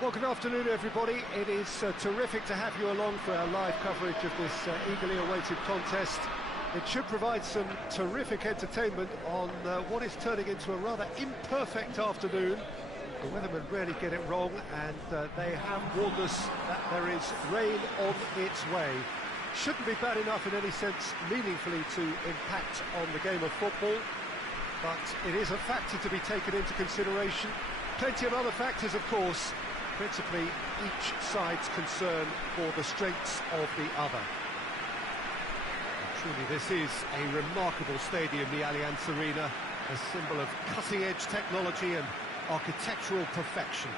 Well, good afternoon, everybody. It is terrific to have you along for our live coverage of this eagerly awaited contest. It should provide some terrific entertainment on what is turning into a rather imperfect afternoon. The weathermen rarely get it wrong, and they have warned us that there is rain on its way. Shouldn't be bad enough in any sense meaningfully to impact on the game of football, but it is a factor to be taken into consideration. Plenty of other factors, of course, principally each side's concern for the strengths of the other. Truly, this is a remarkable stadium, the Allianz Arena, a symbol of cutting-edge technology and architectural perfection.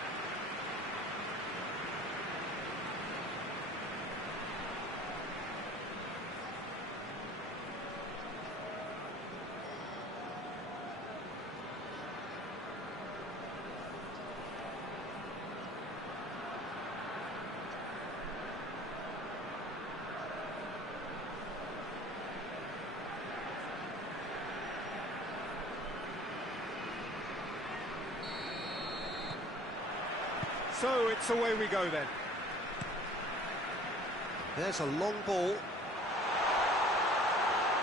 So it's away we go then. There's a long ball.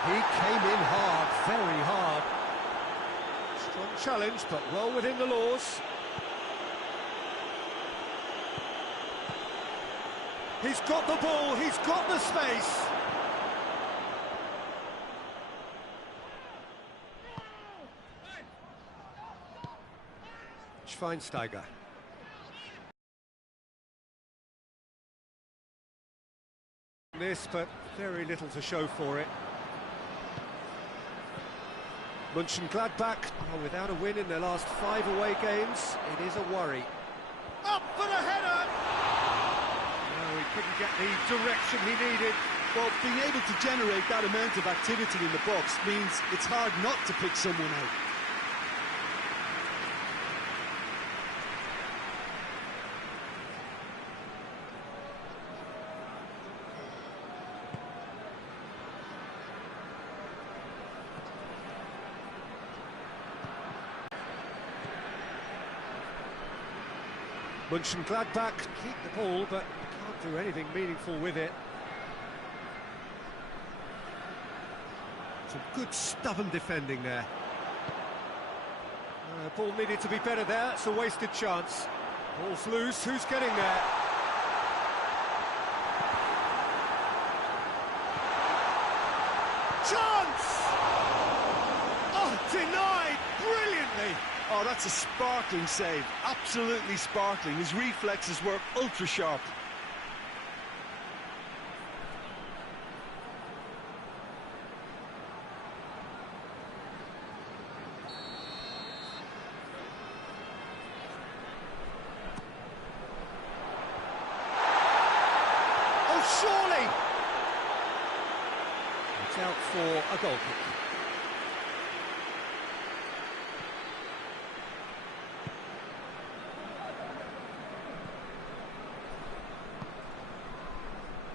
He came in hard, very hard. Strong challenge, but well within the laws. He's got the ball, he's got the space. Schweinsteiger. This, but very little to show for it. Mönchengladbach are without a win in their last 5 away games. It is a worry. Up for the header! No, he couldn't get the direction he needed. Well, being able to generate that amount of activity in the box means it's hard not to pick someone out. Mönchengladbach keep the ball, but can't do anything meaningful with it. Some good stubborn defending there. Ball needed to be better there, it's a wasted chance. Ball's loose, who's getting there? Chance! Oh, denied brilliantly! Oh, that's a sparkling save, absolutely sparkling. His reflexes were ultra sharp. Oh, surely! It's out for a goal kick.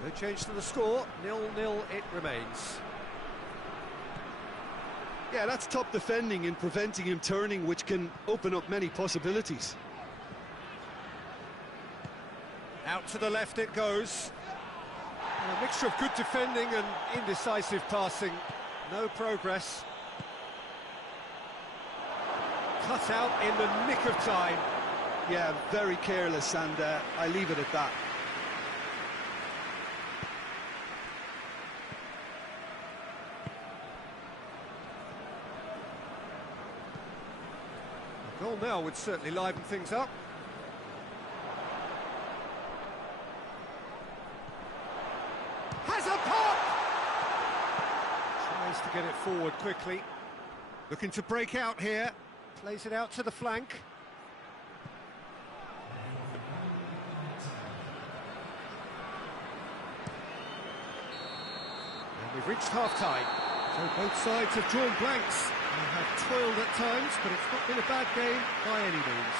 No change to the score, 0-0 it remains. Yeah, that's top defending and preventing him turning, which can open up many possibilities. Out to the left it goes. A mixture of good defending and indecisive passing. No progress. Cut out in the nick of time. Yeah, very careless, and I leave it at that. A goal now would certainly liven things up. Has a pop! Tries to get it forward quickly. Looking to break out here. Plays it out to the flank. And we've reached half-time. So both sides have drawn blanks. They have toiled at times, but it's not been a bad game by any means.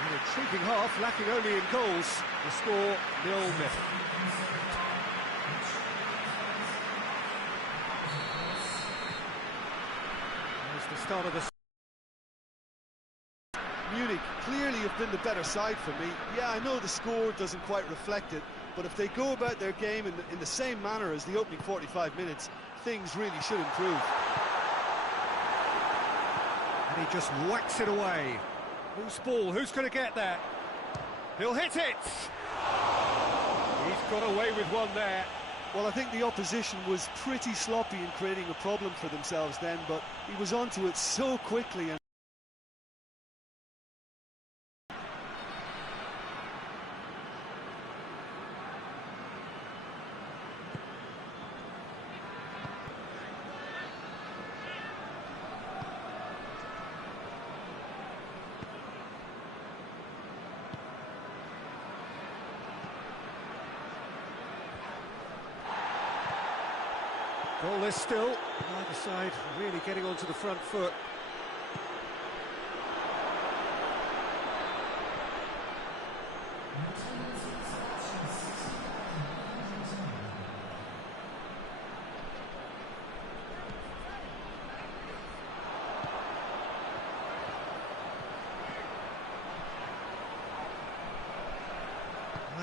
An intriguing half, lacking only in goals. The score 0-0. There's the start of the Munich clearly have been the better side for me. Yeah, I know the score doesn't quite reflect it, but if they go about their game in the same manner as the opening 45 minutes, things really should improve. And he just whacks it away. Loose ball, who's going to get that? He'll hit it! He's got away with one there. Well, I think the opposition was pretty sloppy in creating a problem for themselves then, but he was onto it so quickly. And Goalless still, either side really getting onto the front foot.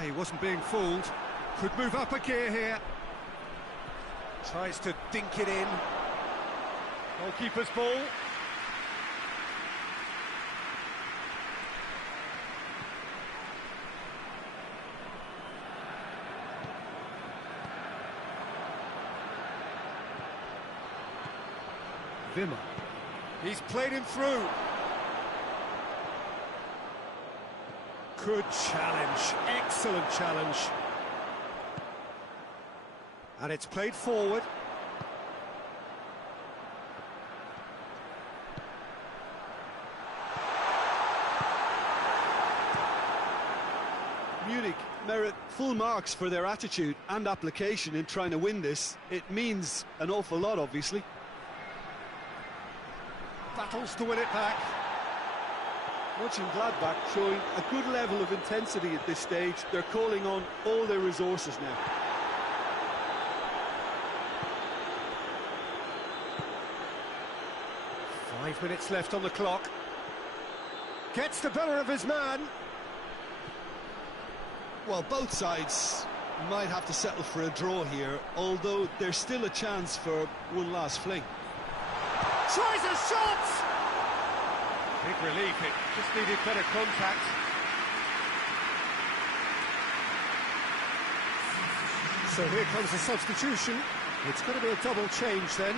He wasn't being fooled, could move up a gear here. Tries to dink it in. Goalkeeper's ball. Wimmer. He's played him through. Good challenge. Excellent challenge. And it's played forward. Munich merit full marks for their attitude and application in trying to win this. It means an awful lot, obviously. Battles to win it back. Mönchengladbach showing a good level of intensity at this stage. They're calling on all their resources now. Five minutes left on the clock. Gets the better of his man. Well, both sides might have to settle for a draw here, although there's still a chance for one last fling. Tries a shot! Big relief, it just needed better contact. So here comes the substitution. It's going to be a double change then.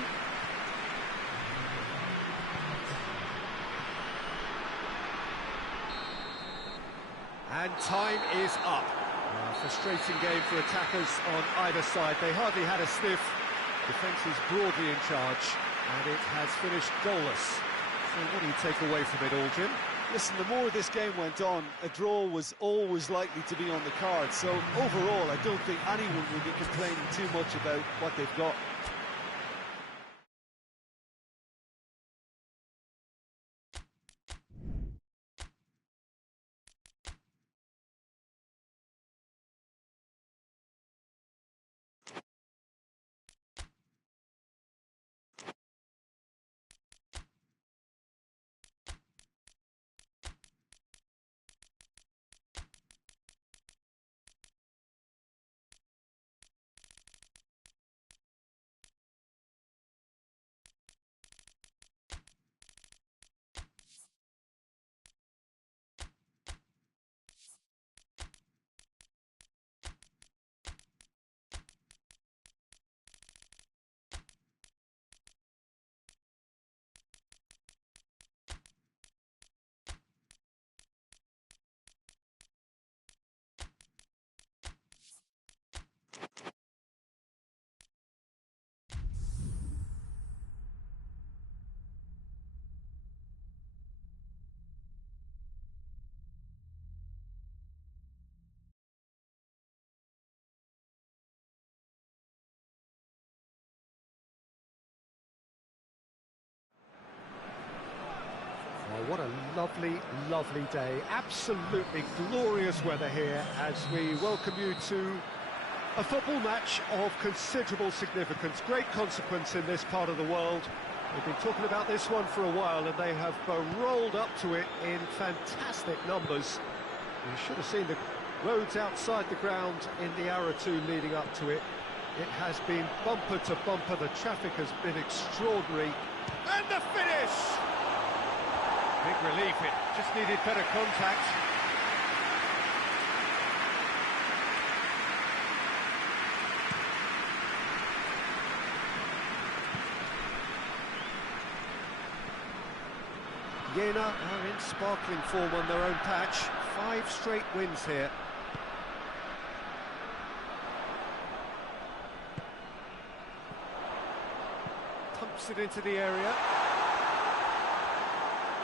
And time is up. A frustrating game for attackers on either side. They hardly had a sniff. Defence is broadly in charge, and it has finished goalless. So what do you take away from it all, Jim? Listen, the more this game went on, a draw was always likely to be on the card. So overall, I don't think anyone will be complaining too much about what they've got. What a lovely, lovely day. Absolutely glorious weather here as we welcome you to a football match of considerable significance. Great consequence in this part of the world. They've been talking about this one for a while, and they have rolled up to it in fantastic numbers. You should have seen the roads outside the ground in the hour or two leading up to it. It has been bumper to bumper. The traffic has been extraordinary. And the finish! Big relief. It just needed better contact. Jena are in sparkling form on their own patch. 5 straight wins here. Pumps it into the area.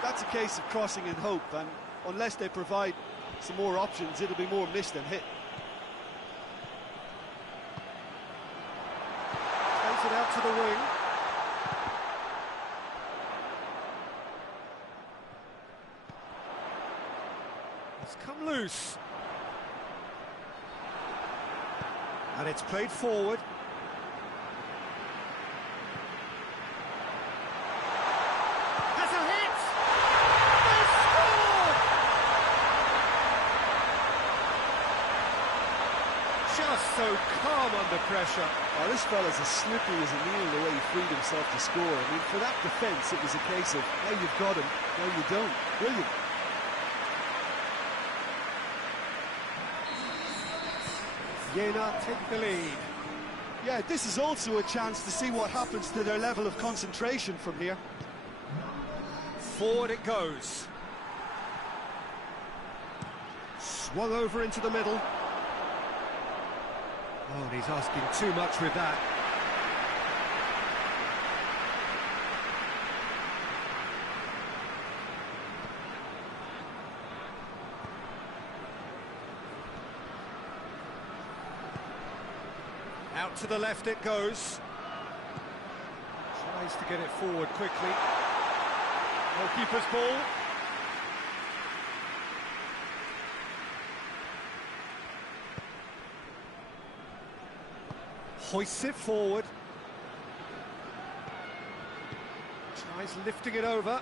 That's a case of crossing in hope, and unless they provide some more options, it'll be more miss than hit. Plays it out to the wing. It's come loose. And it's played forward. Has a hit! They scored! Just so calm under pressure. Oh, this fella's as slippery as a needle the way he freed himself to score. I mean, for that defence, it was a case of, now you've got him, now you don't. Brilliant. Jena take the lead. Yeah, this is also a chance to see what happens to their level of concentration from here. Forward it goes. Swung over into the middle. Oh, and he's asking too much with that. Out to the left it goes. Tries to get it forward quickly. Goalkeeper's ball. Hoists it forward. Tries lifting it over.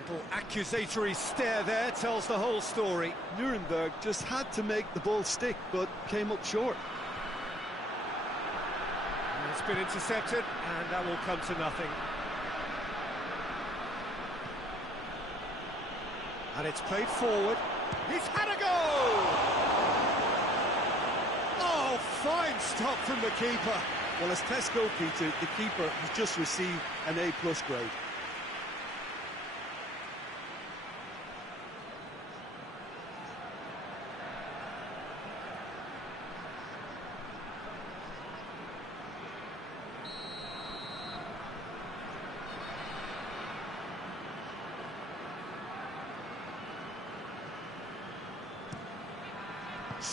Little accusatory stare there tells the whole story. Nuremberg just had to make the ball stick, but came up short. And it's been intercepted, and that will come to nothing. And it's played forward. He's had a go! Oh, fine stop from the keeper. Well, as test goalkeeper, the keeper has just received an A+ grade.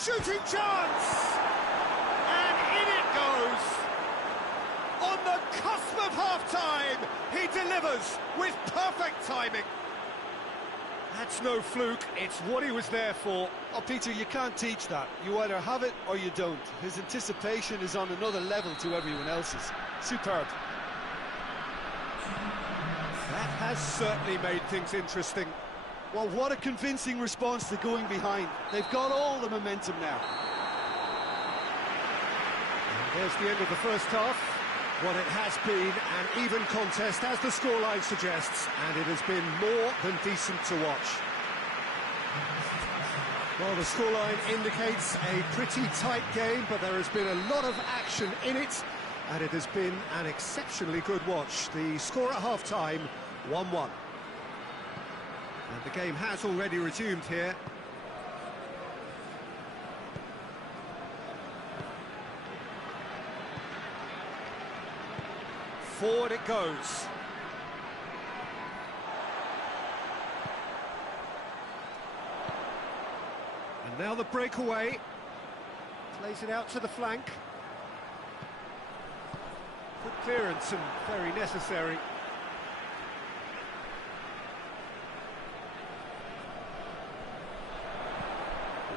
Shooting chance! And in it goes! On the cusp of half-time, he delivers with perfect timing. That's no fluke, it's what he was there for. Oh, Peter, you can't teach that. You either have it or you don't. His anticipation is on another level to everyone else's. Superb. That has certainly made things interesting. Well, what a convincing response to going behind. They've got all the momentum now. And there's the end of the first half. What it has been an even contest, as the scoreline suggests, and it has been more than decent to watch. Well, the scoreline indicates a pretty tight game, but there has been a lot of action in it, and it has been an exceptionally good watch. The score at half-time, 1-1. And the game has already resumed here. Forward it goes. And now the breakaway. Plays it out to the flank. Good clearance and very necessary.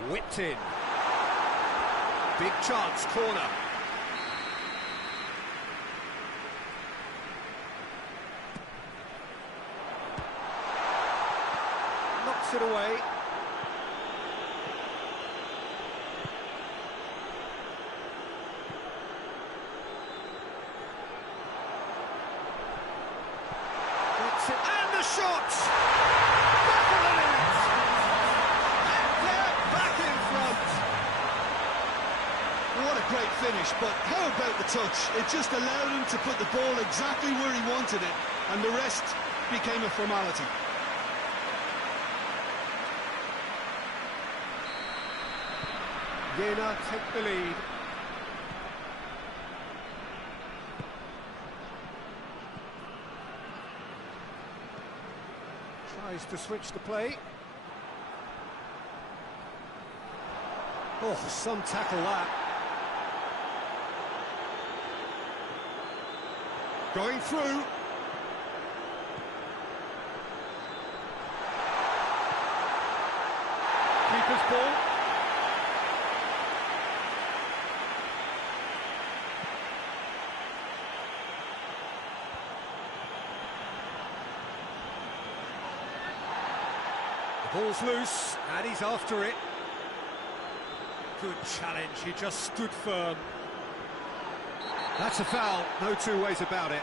Whipped in. Big chance, corner. puts it away. Gets it, and the shot! Back of the net! And they're back in front! What a great finish, but how about the touch? It just allowed him to put the ball exactly where he wanted it, and the rest became a formality. JENA take the lead. Tries to switch the play. Oh, some tackle that. Going through. Keeper's ball. The ball's loose, and he's after it. Good challenge, he just stood firm. That's a foul, no two ways about it.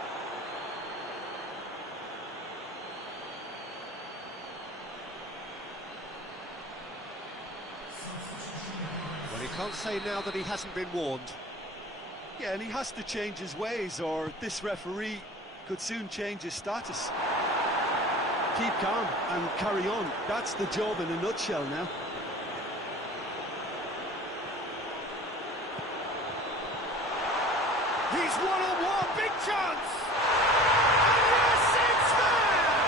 Well, he can't say now that he hasn't been warned. Yeah, and he has to change his ways, or this referee could soon change his status. Keep calm and carry on. That's the job in a nutshell now. He's one-on-one, big chance! And yes, it's there!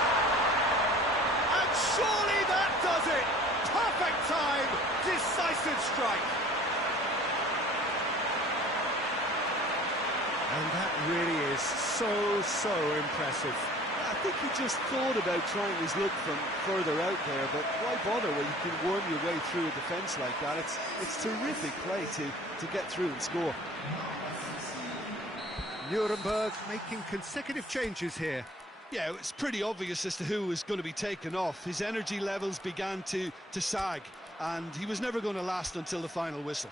And surely that does it! Perfect time, decisive strike. And that really is so impressive. I think he just thought about trying his luck from further out there, but why bother when you can worm your way through a defence like that? It's terrific play to get through and score. Nuremberg making consecutive changes here. Yeah, it's pretty obvious as to who was going to be taken off. His energy levels began to sag, and he was never going to last until the final whistle.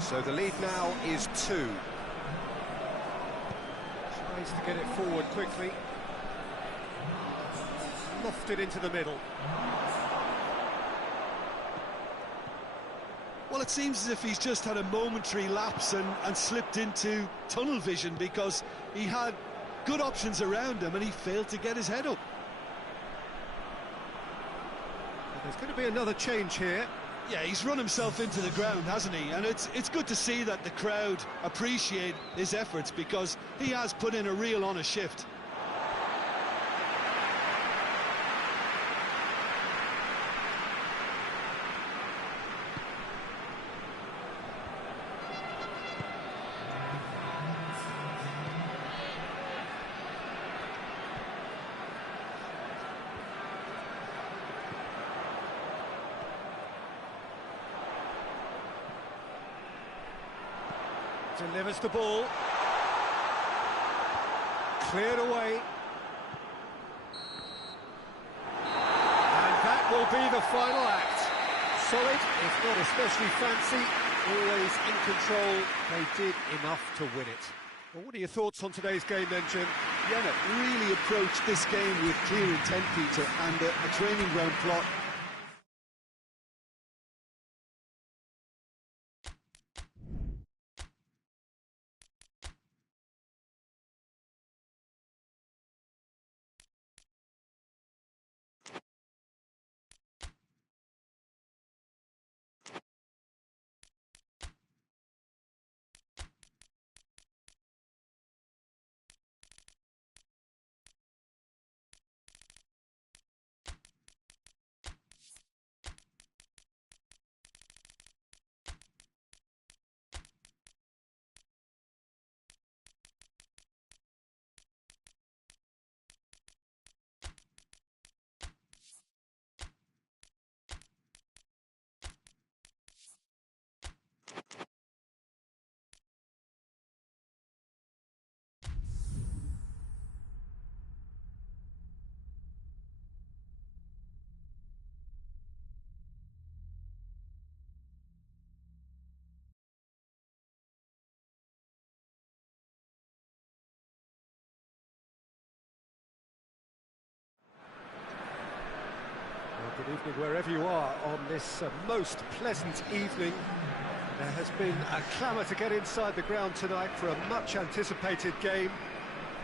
So the lead now is 2. Tries to get it forward quickly. Lofted into the middle. Well, it seems as if he's just had a momentary lapse and slipped into tunnel vision, because he had good options around him and he failed to get his head up. There's going to be another change here. Yeah, he's run himself into the ground, hasn't he? And it's good to see that the crowd appreciate his efforts, because he has put in a real honest shift. Delivers the ball. Cleared away. And that will be the final act. Solid, if not especially fancy, always in control. They did enough to win it. Well, what are your thoughts on today's game then, Jim? Jena really approached this game with clear intent, Peter, and a training ground plot Good evening wherever you are on this most pleasant evening. There has been a clamour to get inside the ground tonight for a much-anticipated game.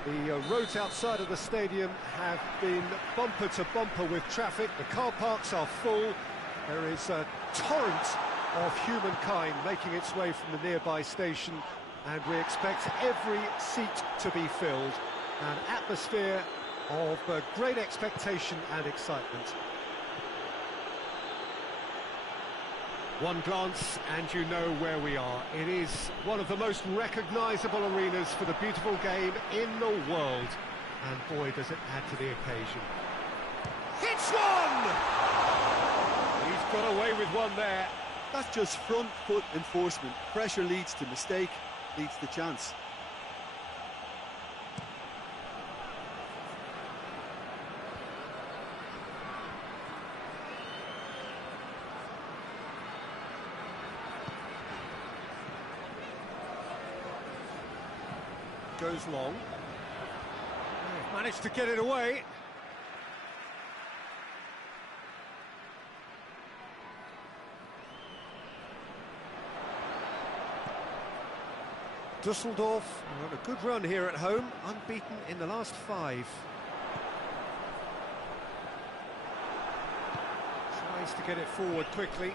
The roads outside of the stadium have been bumper to bumper with traffic. The car parks are full. There is a torrent of humankind making its way from the nearby station, and we expect every seat to be filled. An atmosphere of great expectation and excitement. One glance and you know where we are. It is one of the most recognisable arenas for the beautiful game in the world. And boy, does it add to the occasion. Hits one! He's got away with one there. That's just front foot enforcement. Pressure leads to mistake, leads to chance. Goes long. Managed to get it away. Düsseldorf on a good run here at home, unbeaten in the last 5. Tries to get it forward quickly.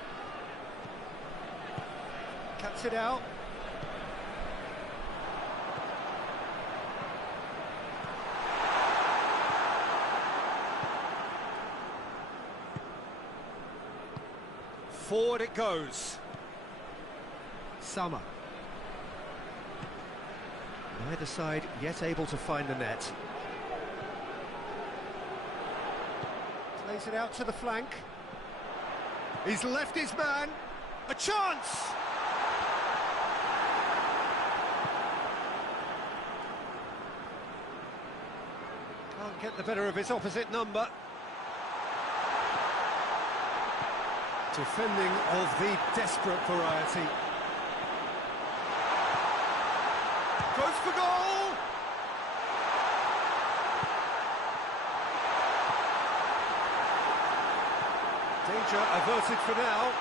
Cuts it out. Forward it goes. Summer. Neither side yet able to find the net. Plays it out to the flank. He's left his man. A chance! Can't get the better of his opposite number. Defending of the desperate variety. Goes for goal! Danger averted for now.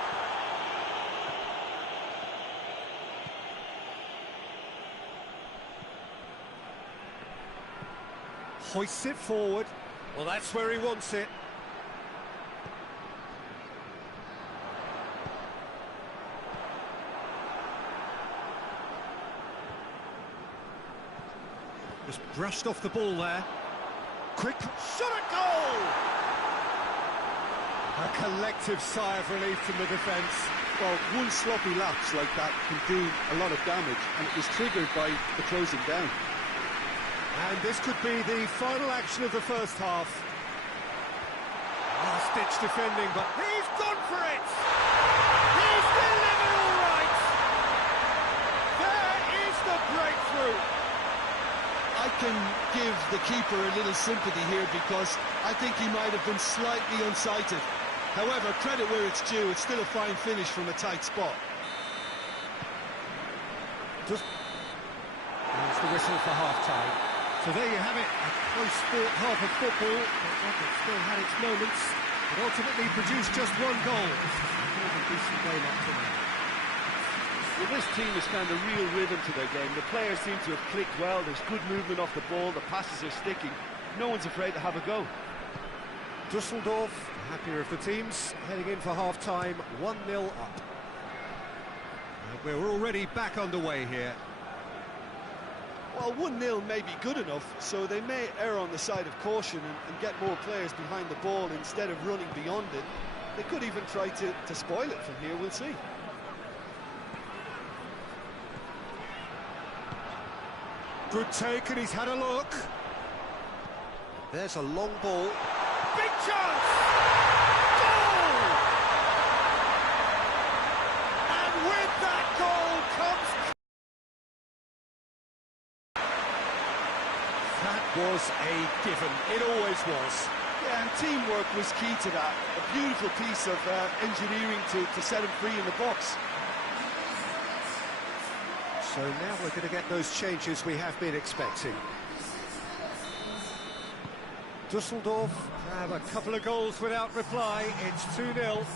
Hoists it forward. Well, that's where he wants it. Just brushed off the ball there. Quick shot at goal! A collective sigh of relief from the defence. Well, one sloppy lapse like that can do a lot of damage, and it was triggered by the closing down. And this could be the final action of the first half. Last-ditch defending, but he's gone for it! He's delivered all right! There is the breakthrough! I can give the keeper a little sympathy here because I think he might have been slightly unsighted. However, credit where it's due, it's still a fine finish from a tight spot. There's the whistle for half-time. So there you have it, a close-fought half of football. It still had its moments, but ultimately produced just one goal. A decent game up to now. Well, this team has found a real rhythm to their game. The players seem to have clicked well. There's good movement off the ball. The passes are sticking. No one's afraid to have a go. Düsseldorf, the happier of the teams, heading in for half-time, 1-0 up. And we're already back underway here. Well, 1-0 may be good enough, so they may err on the side of caution and get more players behind the ball instead of running beyond it. They could even try to spoil it from here, we'll see. Good take, and he's had a look. There's a long ball. Big chance! Goal! And with that goal comes... That was a given. It always was. Yeah, and teamwork was key to that. A beautiful piece of engineering to set him free in the box. So now we're going to get those changes we have been expecting. Düsseldorf have a couple of goals without reply. It's 2-0.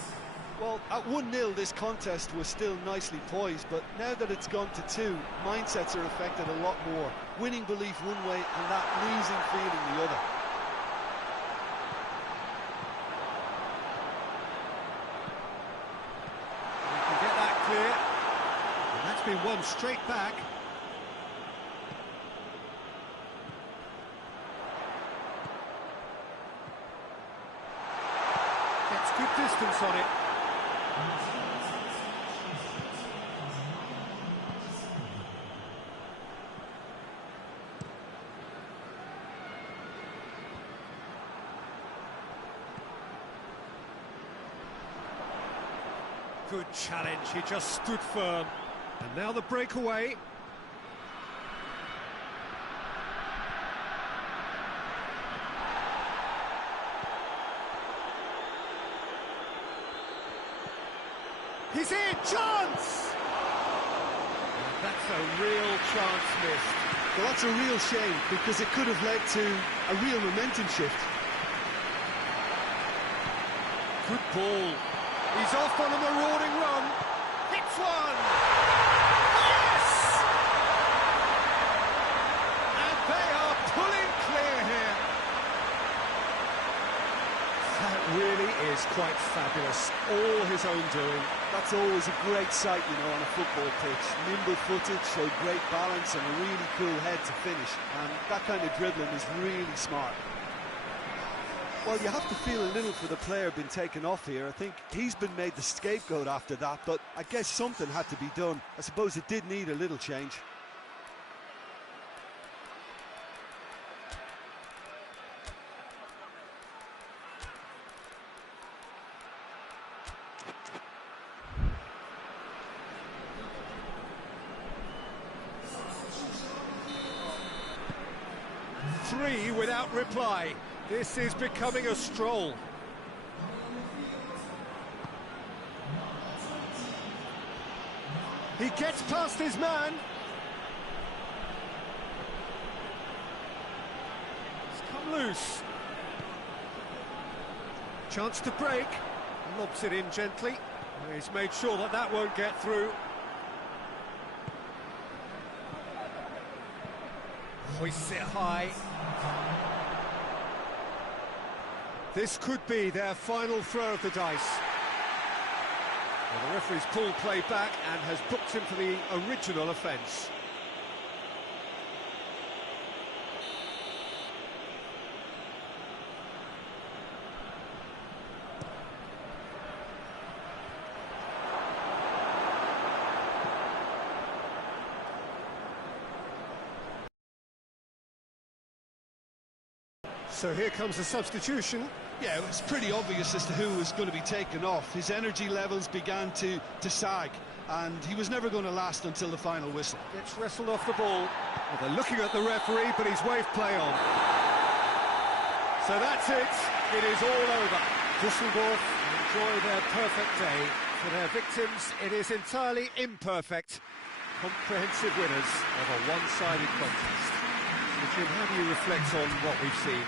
Well, at 1-0 this contest was still nicely poised, but now that it's gone to 2, mindsets are affected a lot more. Winning belief one way and that losing feeling the other. You can get that clear. And that's been won straight back. Gets good distance on it. Good challenge, he just stood firm. And now the breakaway. He's in, chance! And that's a real chance missed. Well, that's a real shame, because it could have led to a real momentum shift. Good ball. He's off on a marauding run. Hits one! Yes! And they are pulling clear here. That really is quite fabulous. All his own doing. That's always a great sight, you know, on a football pitch. Nimble-footed, showed great balance and a really cool head to finish. And that kind of dribbling is really smart. Well, you have to feel a little for the player being taken off here. I think he's been made the scapegoat after that, but I guess something had to be done. I suppose it did need a little change. Three without reply. This is becoming a stroll. He gets past his man. It's come loose. Chance to break. Lobs it in gently. He's made sure that that won't get through. Hoists it high. This could be their final throw of the dice. Well, the referee's pulled play back and has booked him for the original offence. So here comes the substitution. Yeah, it was pretty obvious as to who was going to be taken off. His energy levels began to sag, and he was never going to last until the final whistle. Gets wrestled off the ball. Well, they're looking at the referee, but he's waved play on. So that's it. It is all over. Düsseldorf enjoy their perfect day. For their victims, it is entirely imperfect. Comprehensive winners of a one-sided contest. Jim, how do you reflect on what we've seen?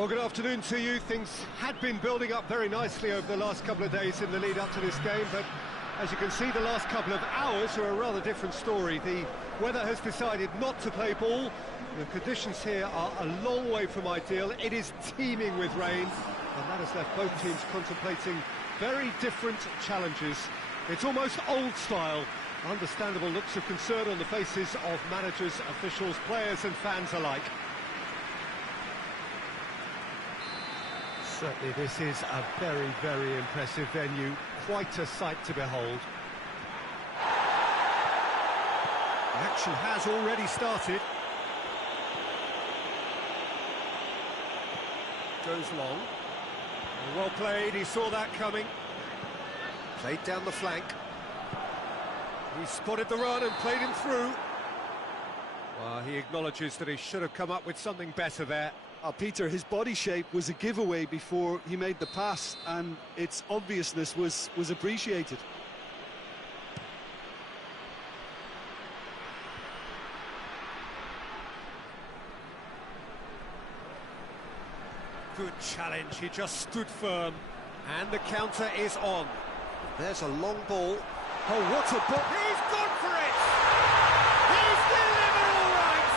Well, good afternoon to you. Things had been building up very nicely over the last couple of days in the lead up to this game, but as you can see, the last couple of hours are a rather different story. The weather has decided not to play ball. The conditions here are a long way from ideal. It is teeming with rain, and that has left both teams contemplating very different challenges. It's almost old style. Understandable looks of concern on the faces of managers, officials, players and fans alike. Certainly this is a very, very impressive venue. Quite a sight to behold. The action has already started. Goes long. Well played, he saw that coming. Played down the flank. He spotted the run and played him through. Well, he acknowledges that he should have come up with something better there. Peter, his body shape was a giveaway before he made the pass, and its obviousness was appreciated. Good challenge, he just stood firm. And the counter is on. There's a long ball. Oh, what a ball! He's gone for it! He's delivered all right!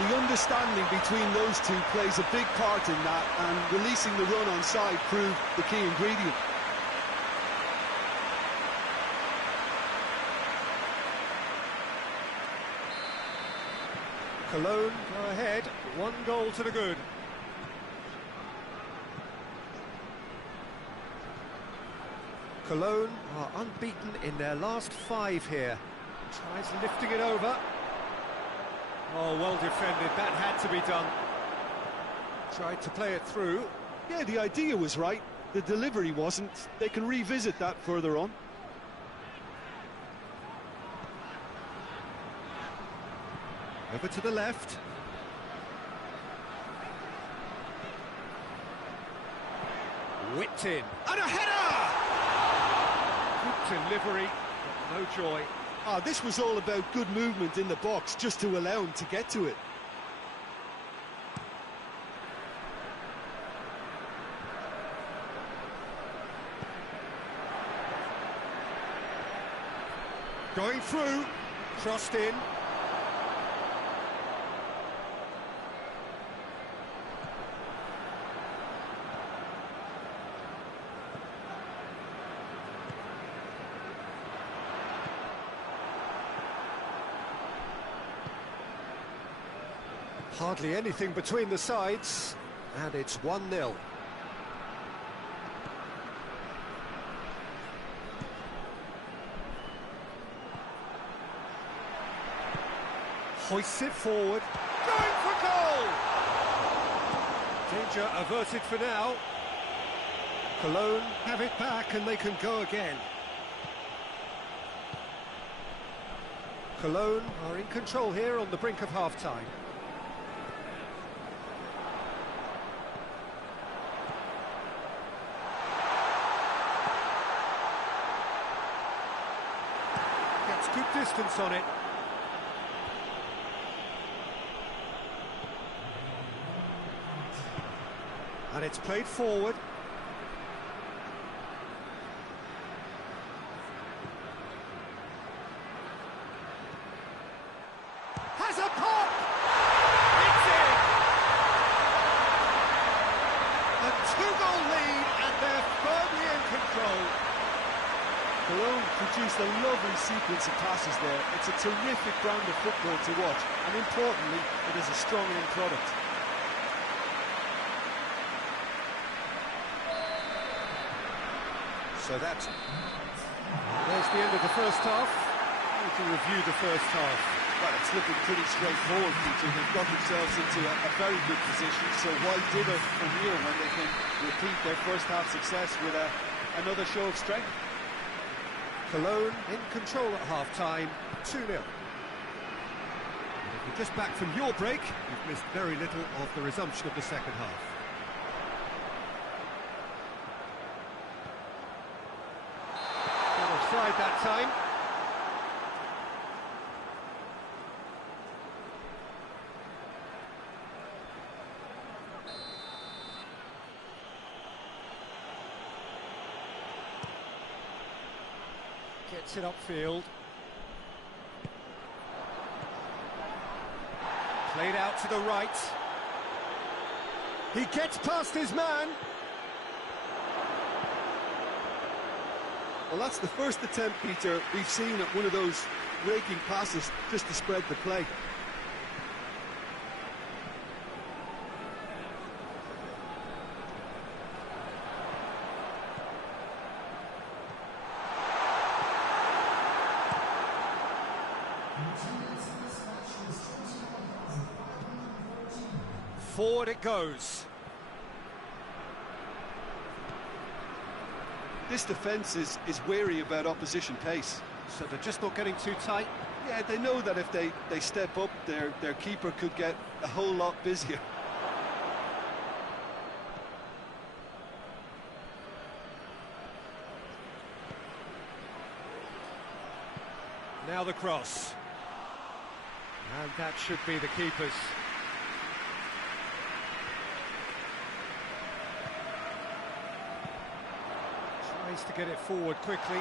The understanding between those two plays a big part in that, and releasing the run on side proved the key ingredient. Cologne go ahead, 1 goal to the good. Cologne are unbeaten in their last 5 here. Tries lifting it over. Oh, well defended, that had to be done. Tried to play it through. Yeah, the idea was right, the delivery wasn't. They can revisit that further on. Over to the left. Whipped in. And a header! Good delivery, but no joy. This was all about good movement in the box, just to allow him to get to it. Going through, crossed in. Hardly anything between the sides, and it's 1-0. Hoists it forward, going for goal! Danger averted for now. Cologne have it back and they can go again. Cologne are in control here on the brink of half-time. Good distance on it. And it's played forward. Has a pop! It's in! A 2-goal lead and they're firmly in control. Cologne produced a lovely sequence of passes there. It's a terrific brand of football to watch, and importantly, it is a strong end product. So there's the end of the first half. We can review the first half. Well, it's looking pretty straightforward, Peter. They've got themselves into a very good position, so why dither from here when they can repeat their first half success with another show of strength? Cologne in control at half-time, 2-0. If you're just back from your break, you've missed very little of the resumption of the second half. Not offside that time. Gets it upfield. Played out to the right. He gets past his man. Well, that's the first attempt, Peter, we've seen at one of those raking passes just to spread the play. Forward it goes. This defence is wary about opposition pace. So they're just not getting too tight. Yeah, they know that if they step up, their keeper could get a whole lot busier. Now the cross. And that should be the keeper's. Tries to get it forward quickly.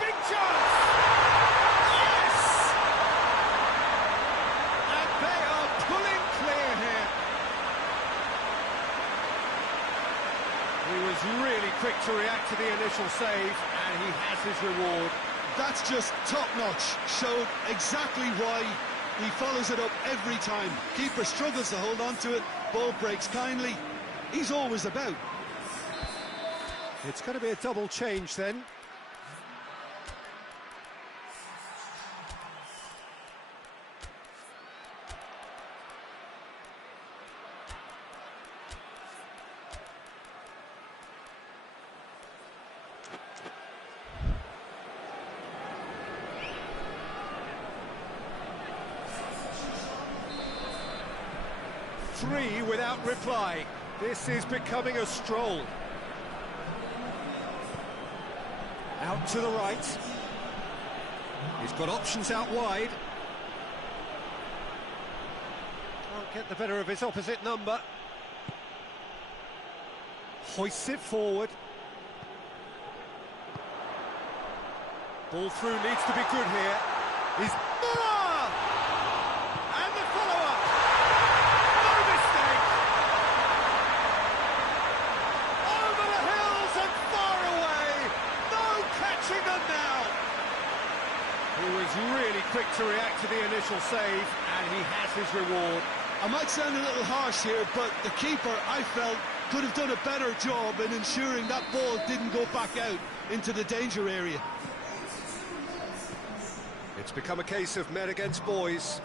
Big chance! Yes! And they are pulling clear here. He was really quick to react to the initial save, and he has his reward. That's just top-notch. Showed exactly why he follows it up every time. Keeper struggles to hold on to it, ball breaks kindly. He's always about. It's going to be a double change then. Three without reply. This is becoming a stroll. Out to the right. He's got options out wide. Can't get the better of his opposite number. Hoists it forward. Ball through needs to be good here. He's Müller! And the follow-up! No mistake! Over the hills and far away! No catching them now! He was really quick to react to the initial save, and he has his reward. I might sound a little harsh here, but the keeper, I felt, could have done a better job in ensuring that ball didn't go back out into the danger area. It's become a case of men against boys.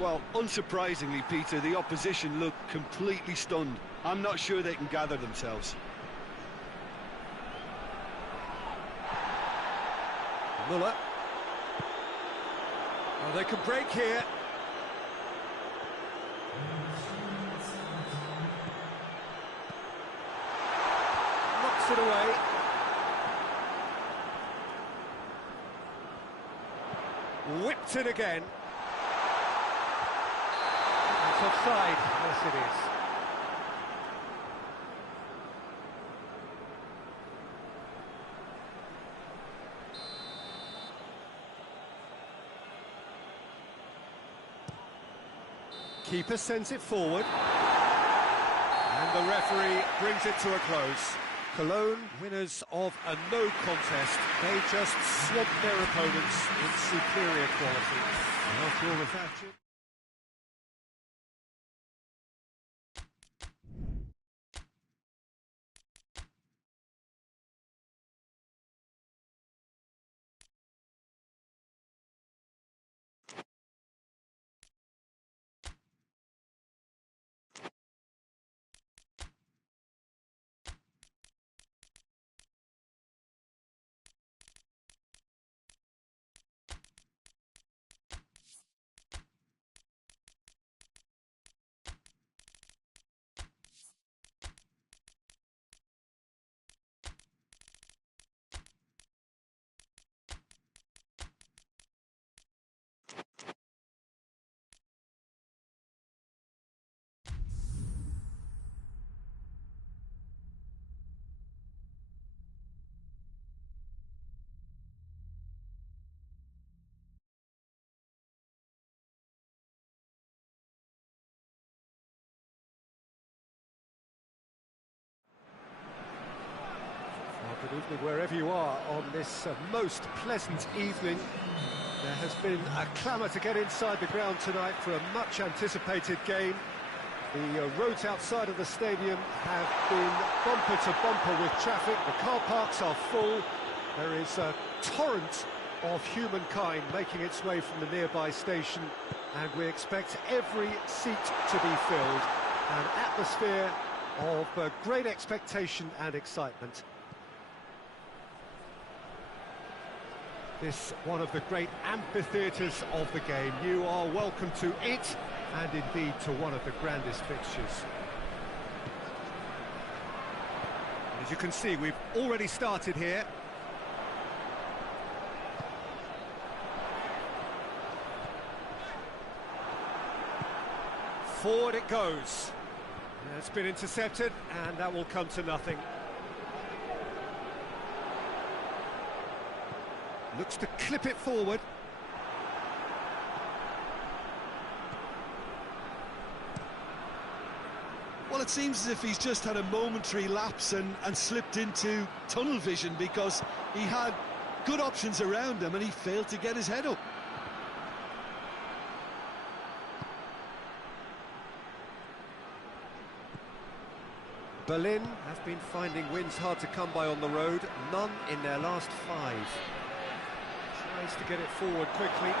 Well, unsurprisingly, Peter, the opposition look completely stunned. I'm not sure they can gather themselves. Müller. Oh, they can break here. Knocks it away. Whipped in again. It's offside. Yes, it is. Keeper sends it forward. And the referee brings it to a close. Cologne, winners of a no contest. They just swamped their opponents in superior quality. And after all of that... Good evening wherever you are on this most pleasant evening. There has been a clamour to get inside the ground tonight for a much-anticipated game. The roads outside of the stadium have been bumper to bumper with traffic. The car parks are full. There is a torrent of humankind making its way from the nearby station, and we expect every seat to be filled. An atmosphere of great expectation and excitement. This one of the great amphitheatres of the game. You are welcome to it, and indeed to one of the grandest fixtures. As you can see, we've already started here. Forward it goes. It's been intercepted, and that will come to nothing. Looks to clip it forward. Well, it seems as if he's just had a momentary lapse and slipped into tunnel vision, because he had good options around him and he failed to get his head up. Berlin have been finding wins hard to come by on the road, none in their last 5. Tries to get it forward quickly.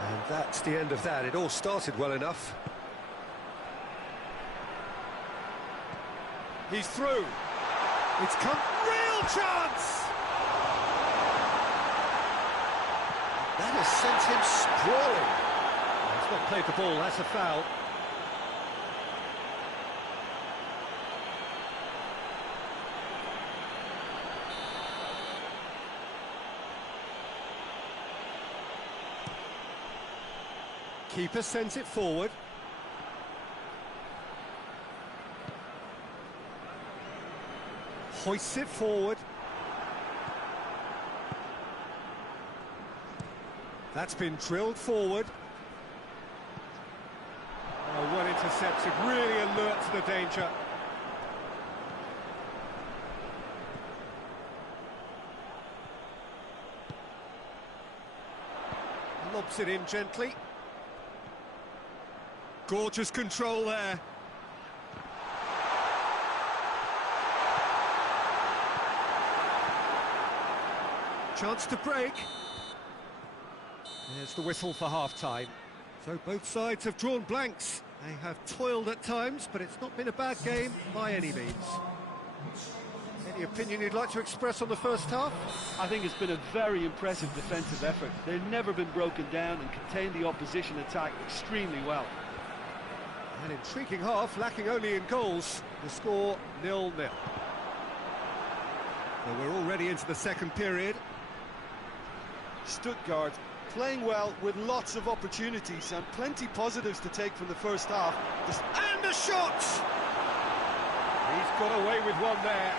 And that's the end of that. It all started well enough. He's through. It's come. Real chance! That has sent him sprawling. He's not played the ball, that's a foul. Keeper sends it forward. Hoists it forward. That's been drilled forward. Oh, well intercepted, really alert to the danger. Lobs it in gently. Gorgeous control there. Chance to break. There's the whistle for half-time. So both sides have drawn blanks. They have toiled at times, but it's not been a bad game by any means. Any opinion you'd like to express on the first half? I think it's been a very impressive defensive effort. They've never been broken down and contained the opposition attack extremely well. An intriguing half, lacking only in goals. The score 0-0. Well, we're already into the second period. Stuttgart playing well with lots of opportunities and plenty positives to take from the first half. And a shot! He's got away with one there.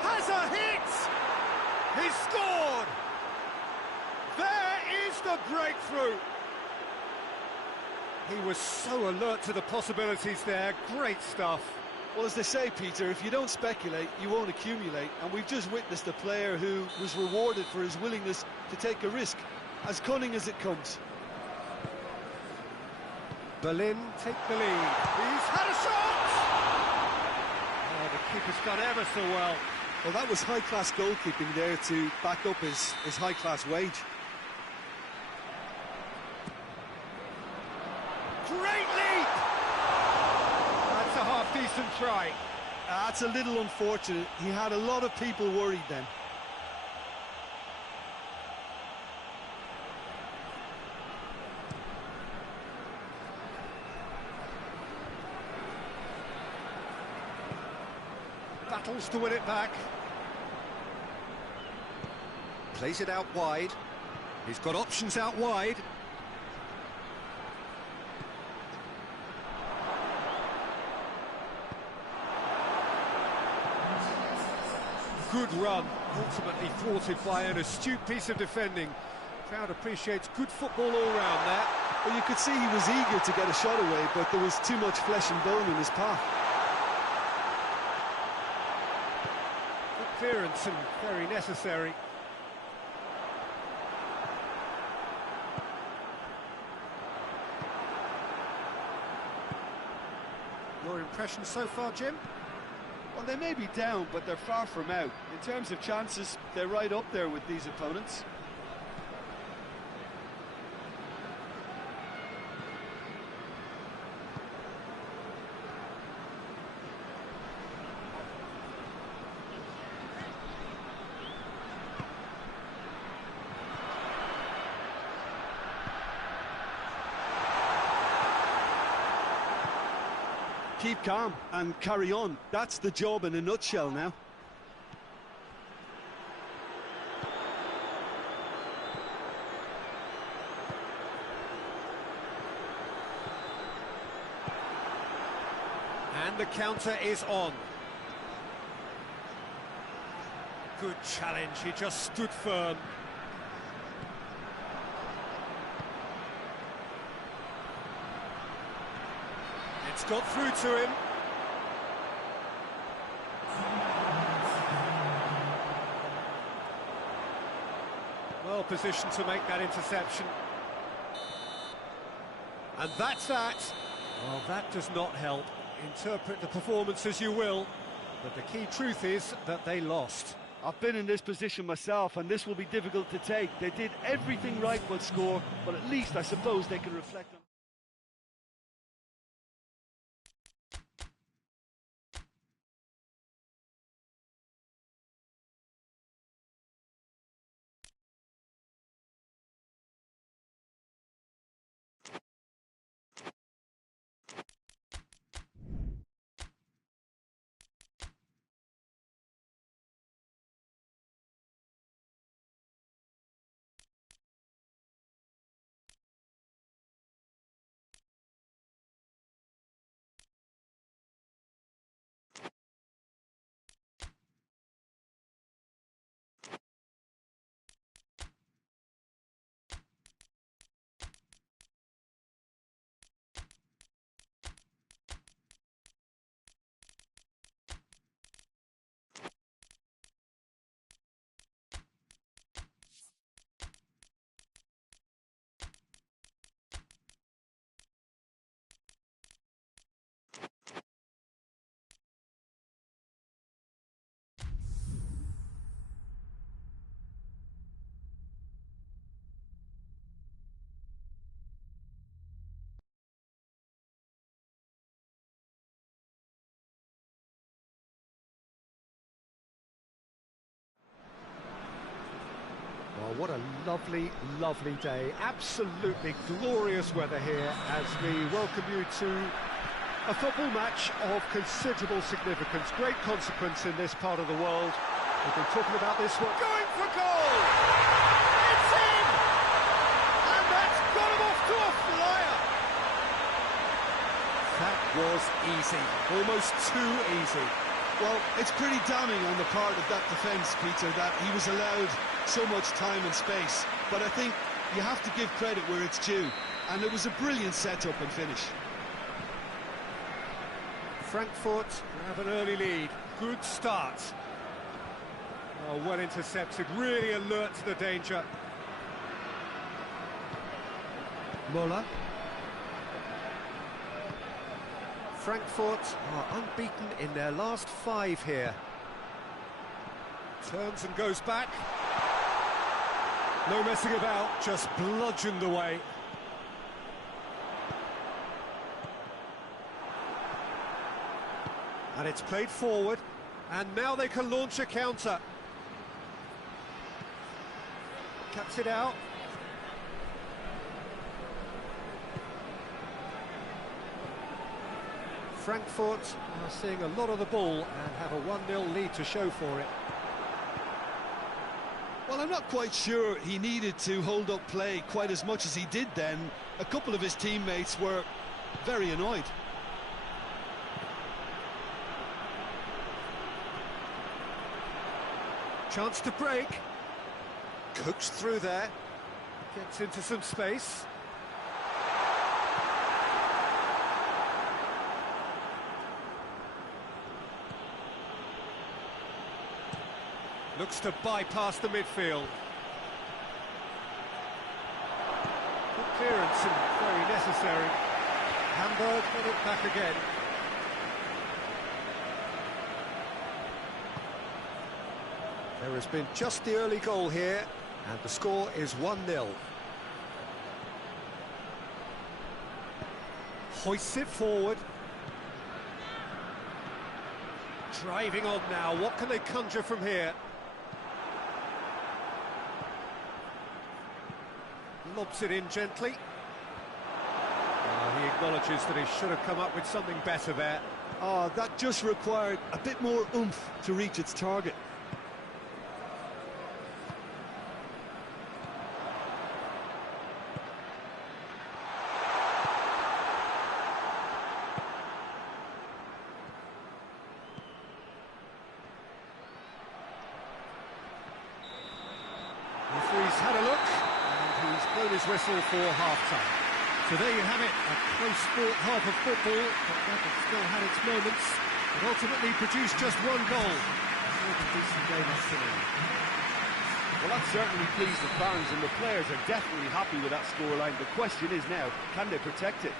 Has a hit! He's scored! There is the breakthrough! He was so alert to the possibilities there. Great stuff. Well, as they say, Peter, if you don't speculate, you won't accumulate. And we've just witnessed a player who was rewarded for his willingness to take a risk, as cunning as it comes. Berlin take the lead. He's had a shot! Oh, the keeper's done ever so well. Well, that was high-class goalkeeping there to back up his high-class wage. Great leap! That's a half-decent try. That's a little unfortunate. He had a lot of people worried then. Battles to win it back. Plays it out wide. He's got options out wide. good run, ultimately thwarted by an astute piece of defending. Crowd appreciates good football all round there. Well, you could see he was eager to get a shot away, but there was too much flesh and bone in his path. Good clearance and very necessary. Your impression so far, Jim? Well, they may be down, but they're far from out. In terms of chances, they're right up there with these opponents. Keep calm and carry on. That's the job in a nutshell now. And the counter is on. Good challenge, he just stood firm. It's got through to him. Well positioned to make that interception. And that's that. Well, that does not help. Interpret the performance as you will, but the key truth is that they lost. I've been in this position myself, and this will be difficult to take. They did everything right but score, but at least I suppose they can reflect on. Well, what a lovely, lovely day. Absolutely glorious weather here as we welcome you to a football match of considerable significance. Great consequence in this part of the world. We've been talking about this one. Going for goal! It's in! And that's got him off to a flyer! That was easy. Almost too easy. Well, it's pretty damning on the part of that defence, Peter, that he was allowed so much time and space. But I think you have to give credit where it's due. And it was a brilliant setup and finish. Frankfurt have an early lead. Good start. Oh, well intercepted. Really alert to the danger. Muller. Frankfurt are unbeaten in their last 5 here. Turns and goes back. No messing about, just bludgeoned away. And it's played forward, and now they can launch a counter. Cuts it out. Frankfurt are seeing a lot of the ball and have a 1-0 lead to show for it. Well, I'm not quite sure he needed to hold up play quite as much as he did then. A couple of his teammates were very annoyed. Chance to break. Cooks through there. Gets into some space. Looks to bypass the midfield. Good clearance and very necessary. Hamburg got it back again. There has been just the early goal here, and the score is 1-0. Hoists it forward. Driving on now, what can they conjure from here? Lobs it in gently. He acknowledges that he should have come up with something better there. Oh, that just required a bit more oomph to reach its target. Referee's had a look, and he's blown his whistle for half-time. So there you have it, a close-fought half of football, but that has still had its moments. It ultimately produced just one goal. A decent game afternoon. Well, that certainly pleased the fans, and the players are definitely happy with that scoreline. The question is now, can they protect it?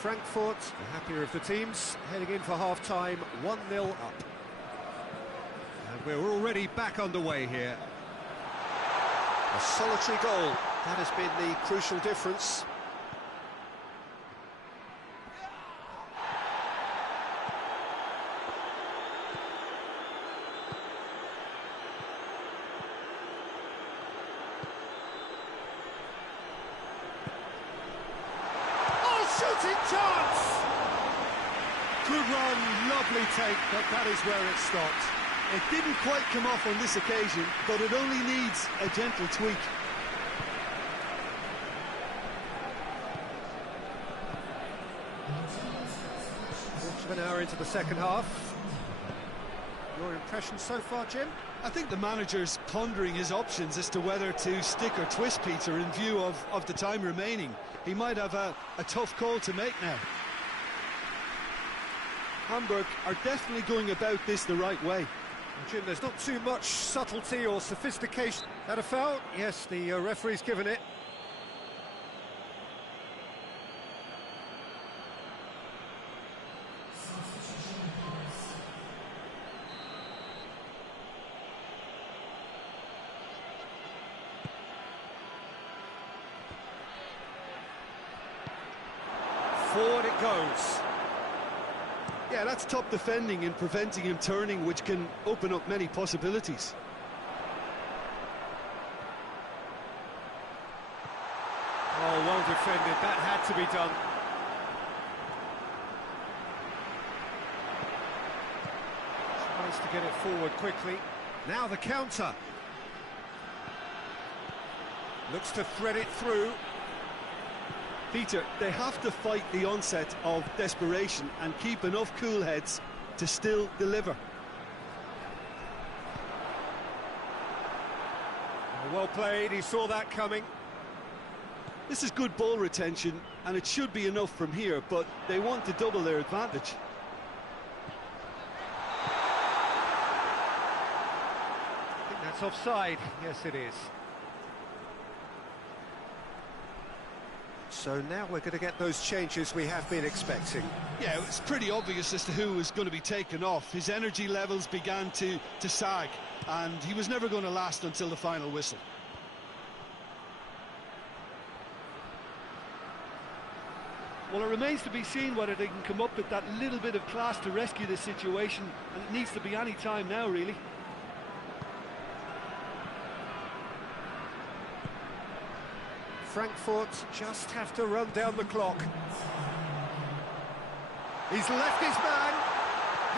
Frankfurt, the happier of the teams, heading in for half-time, 1-0 up. And we're already back underway here. A solitary goal, that has been the crucial difference. Oh, shooting chance! Good run, lovely take, but that is where it stopped. It didn't quite come off on this occasion, but it only needs a gentle tweak. Quarter of an hour into the second half. Your impressions so far, Jim? I think the manager's pondering his options as to whether to stick or twist Peter in view of the time remaining. He might have a tough call to make now. Hamburg are definitely going about this the right way. Jim, there's not too much subtlety or sophistication. Had a foul? Yes, the referee's given it. Forward it goes. Yeah, that's top defending and preventing him turning, which can open up many possibilities. Oh, well defended. That had to be done. Tries to get it forward quickly. Now the counter. Looks to thread it through. Peter, they have to fight the onset of desperation and keep enough cool heads to still deliver. Well played, he saw that coming. This is good ball retention, and it should be enough from here, but they want to double their advantage. I think that's offside. Yes, it is. So now we're going to get those changes we have been expecting. Yeah, it's pretty obvious as to who was going to be taken off. His energy levels began to sag, and he was never going to last until the final whistle. Well, it remains to be seen whether they can come up with that little bit of class to rescue this situation, and it needs to be any time now, really. Frankfurt just have to run down the clock. He's left his man.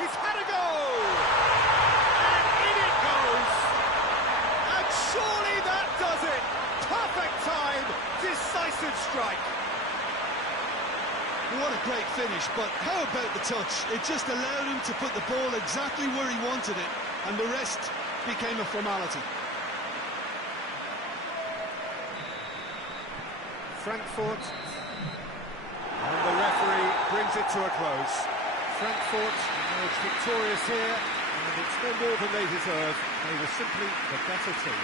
He's had a go! And in it goes! And surely that does it! Perfect time, decisive strike. What a great finish, but how about the touch? It just allowed him to put the ball exactly where he wanted it, and the rest became a formality. Frankfurt, and the referee brings it to a close. Frankfurt emerged victorious here, and it's no more than they deserve. They were simply the better team.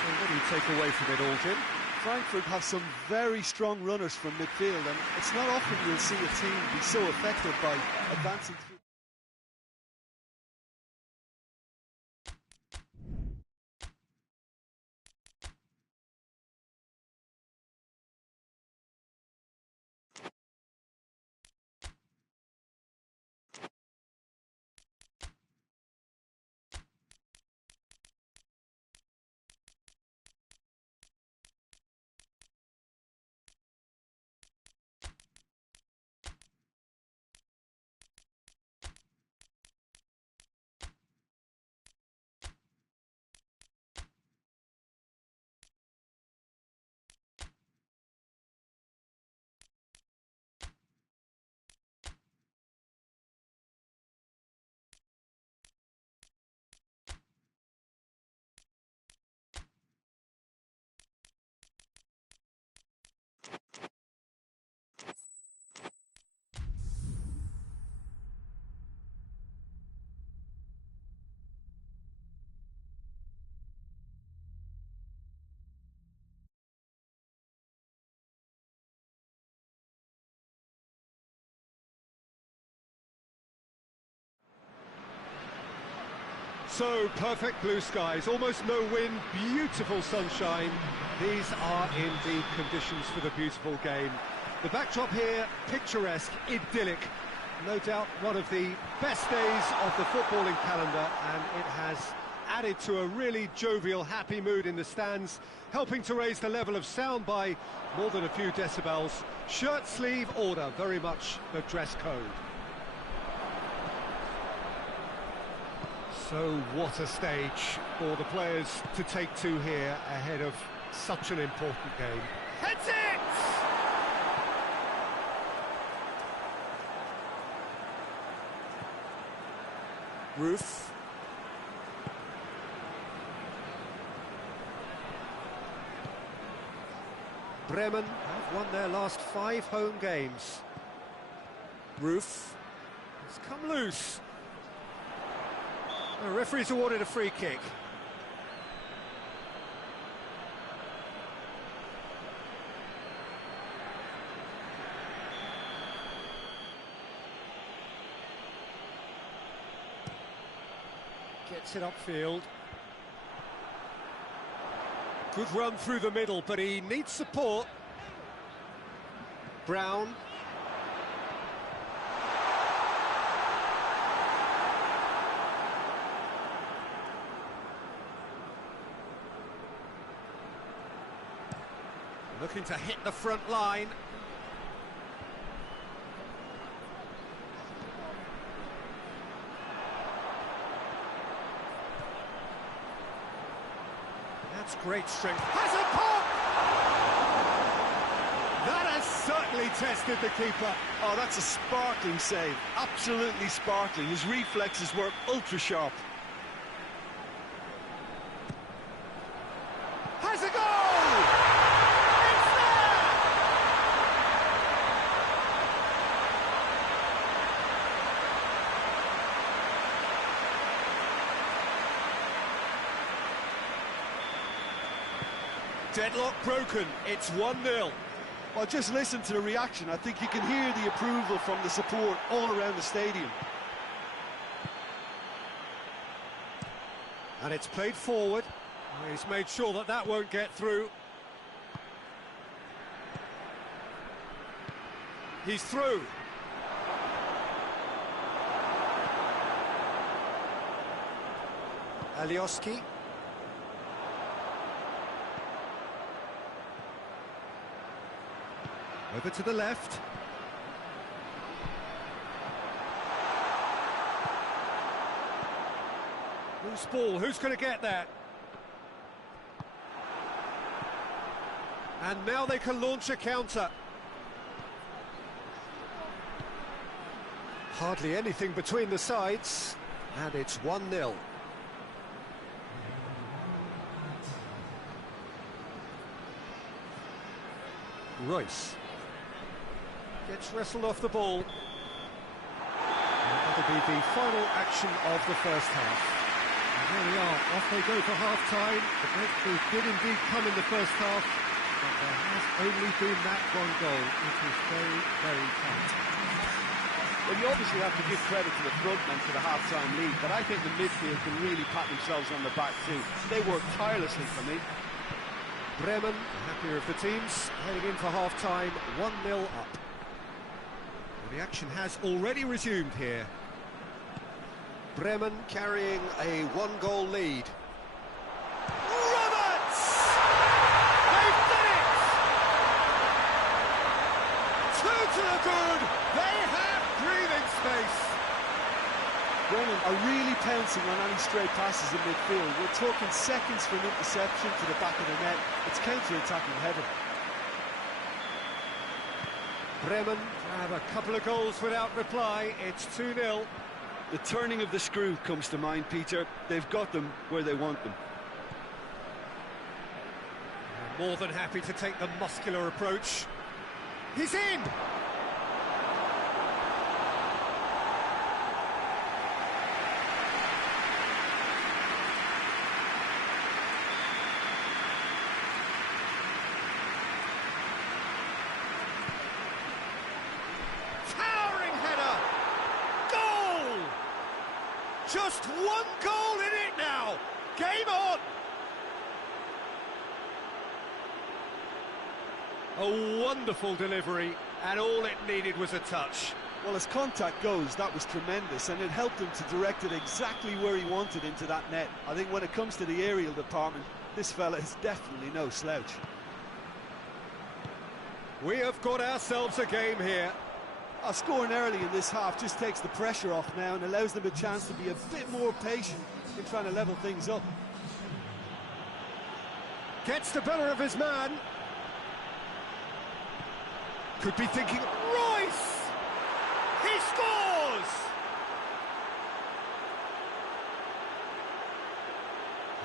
So what do you take away from it all, Jim? Frankfurt have some very strong runners from midfield, and it's not often you'll see a team be so effective by advancing through. So, perfect blue skies, almost no wind, beautiful sunshine. These are indeed conditions for the beautiful game. The backdrop here, picturesque, idyllic. No doubt one of the best days of the footballing calendar, and it has added to a really jovial, happy mood in the stands, helping to raise the level of sound by more than a few decibels. Shirt sleeve order, very much the dress code. So what a stage for the players to take to here ahead of such an important game. Heads it! Roof. Bremen have won their last 5 home games. Roof. It's come loose. The referee's awarded a free kick. Gets it upfield. Good run through the middle, but he needs support. Brown. Looking to hit the front line. That's great strength. Has a pop! That has certainly tested the keeper. Oh, that's a sparkling save. Absolutely sparkling. His reflexes were ultra sharp. Has a goal! Deadlock broken, it's 1-0. Well, just listen to the reaction. I think you can hear the approval from the support all around the stadium. And it's played forward. He's made sure that that won't get through. He's through. Alioski. Over to the left. Loose ball, who's going to get that? And now they can launch a counter. Hardly anything between the sides, and it's 1-0. Royce. Gets wrestled off the ball. And that'll be the final action of the first half. And here we are, off they go for half-time. The breakthrough did indeed come in the first half, but there has only been that one goal. It was very, very tight. Well, you obviously have to give credit to the front men for the half-time lead, but I think the midfield can really pat themselves on the back too. They worked tirelessly for me. Bremen, the happier of the teams, heading in for half-time, 1-0 up. The action has already resumed here. Bremen carrying a one-goal lead. Roberts! They've done it! 2 to the good! They have breathing space! Bremen are really pouncing on any stray passes in midfield. We're talking seconds from interception to the back of the net. It's counter-attacking heaven. Bremen have a couple of goals without reply. It's 2-0. The turning of the screw comes to mind, Peter. They've got them where they want them. More than happy to take the muscular approach. He's in! Just one goal in it now! Game on! A wonderful delivery, and all it needed was a touch. Well, as contact goes, that was tremendous, and it helped him to direct it exactly where he wanted into that net. I think when it comes to the aerial department, this fella is definitely no slouch. We have got ourselves a game here. Scoring early in this half just takes the pressure off now and allows them a chance to be a bit more patient in trying to level things up. Gets the better of his man. Could be thinking, Royce! He scores!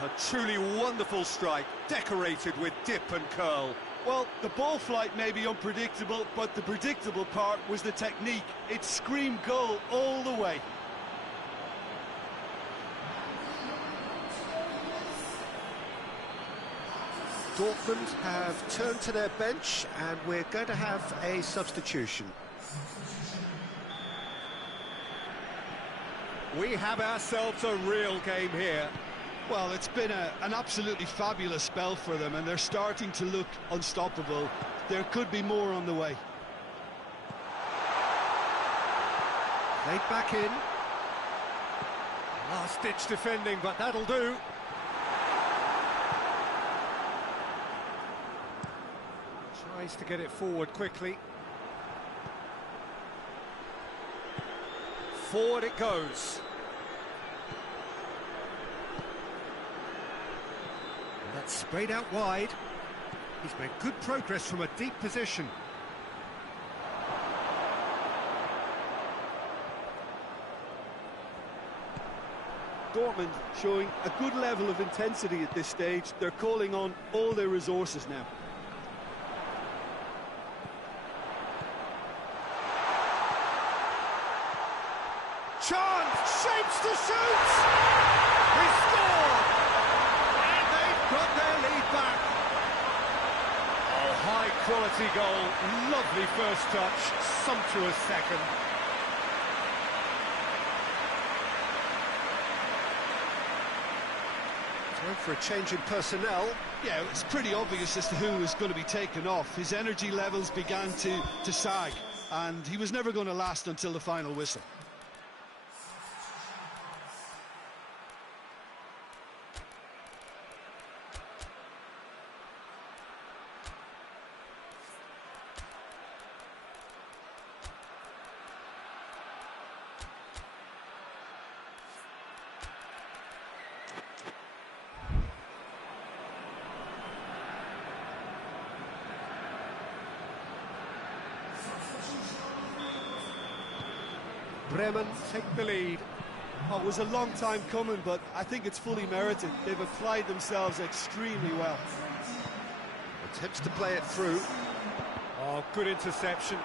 A truly wonderful strike, decorated with dip and curl. Well, the ball flight may be unpredictable, but the predictable part was the technique. It screamed goal all the way. Dortmund have turned to their bench, and we're going to have a substitution. We have ourselves a real game here. Well, it's been an absolutely fabulous spell for them, and they're starting to look unstoppable. There could be more on the way. Played back in. Last-ditch defending, but that'll do. Tries to get it forward quickly. Forward it goes. That's sprayed out wide. He's made good progress from a deep position. Dortmund showing a good level of intensity at this stage. They're calling on all their resources now. Chance! Shapes to shoot! He scored! And they've got their lead back. Oh, high-quality goal. Lovely first touch. Sumptuous second. Time for a change in personnel. Yeah, it's pretty obvious as to who is going to be taken off. His energy levels began to sag, and he was never going to last until the final whistle. Bremen take the lead. Oh, it was a long time coming, but I think it's fully merited. They've applied themselves extremely well. Attempts to play it through. Oh, good interception.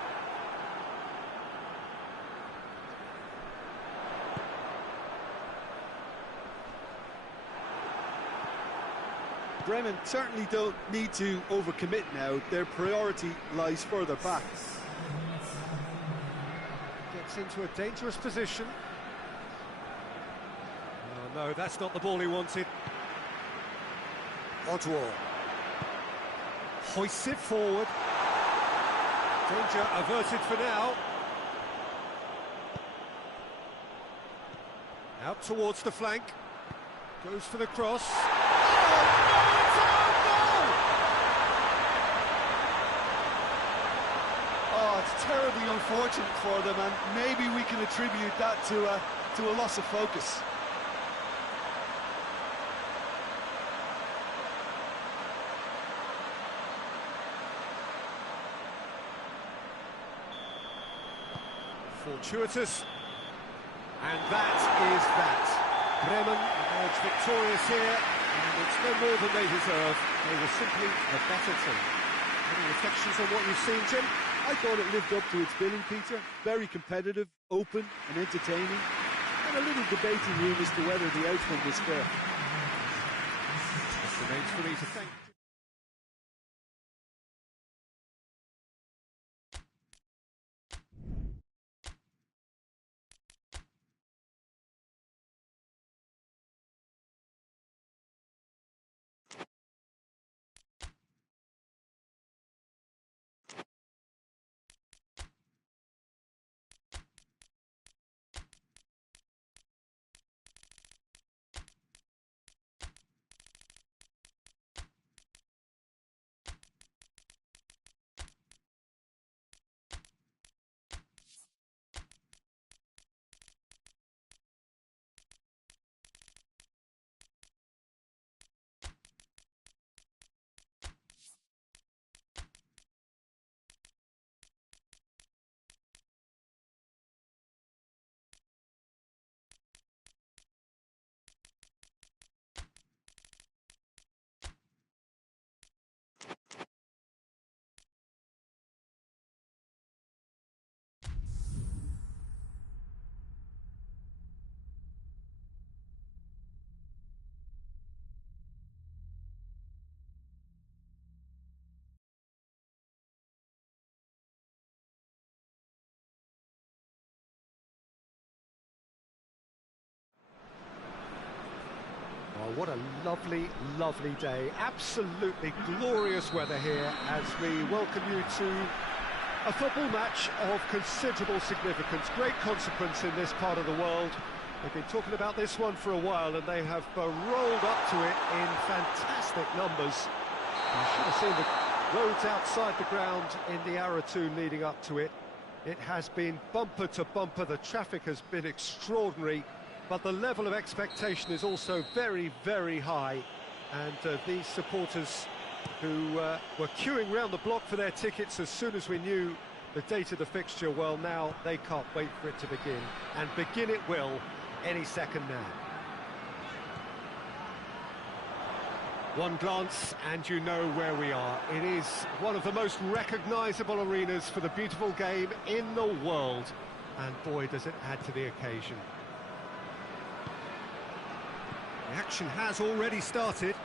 Bremen certainly don't need to overcommit now. Their priority lies further back. Gets into a dangerous position. Oh, no, that's not the ball he wanted. Oswald hoists it forward. Danger averted for now. Out towards the flank. Goes for the cross. Oh, it's terribly unfortunate for them, and maybe we can attribute that to a loss of focus. Fortuitous. And that is that. Bremen emerge victorious here, and it's no more than they deserve. They were simply the better team. Any reflections on what you've seen, Jim? I thought it lived up to its billing, Peter. Very competitive, open and entertaining, and a little debating room as to whether the outcome was fair. It remains for me to thank. Oh, what a lovely, lovely day. Absolutely glorious weather here as we welcome you to a football match of considerable significance, great consequence in this part of the world. They've been talking about this one for a while, and they have rolled up to it in fantastic numbers. You should have seen the roads outside the ground in the hour or two leading up to it. It has been bumper to bumper. The traffic has been extraordinary, but the level of expectation is also very, very high. And these supporters who were queuing round the block for their tickets as soon as we knew the date of the fixture, well, now they can't wait for it to begin. And begin it will any second now. One glance and you know where we are. It is one of the most recognisable arenas for the beautiful game in the world. And boy, does it add to the occasion. The action has already started.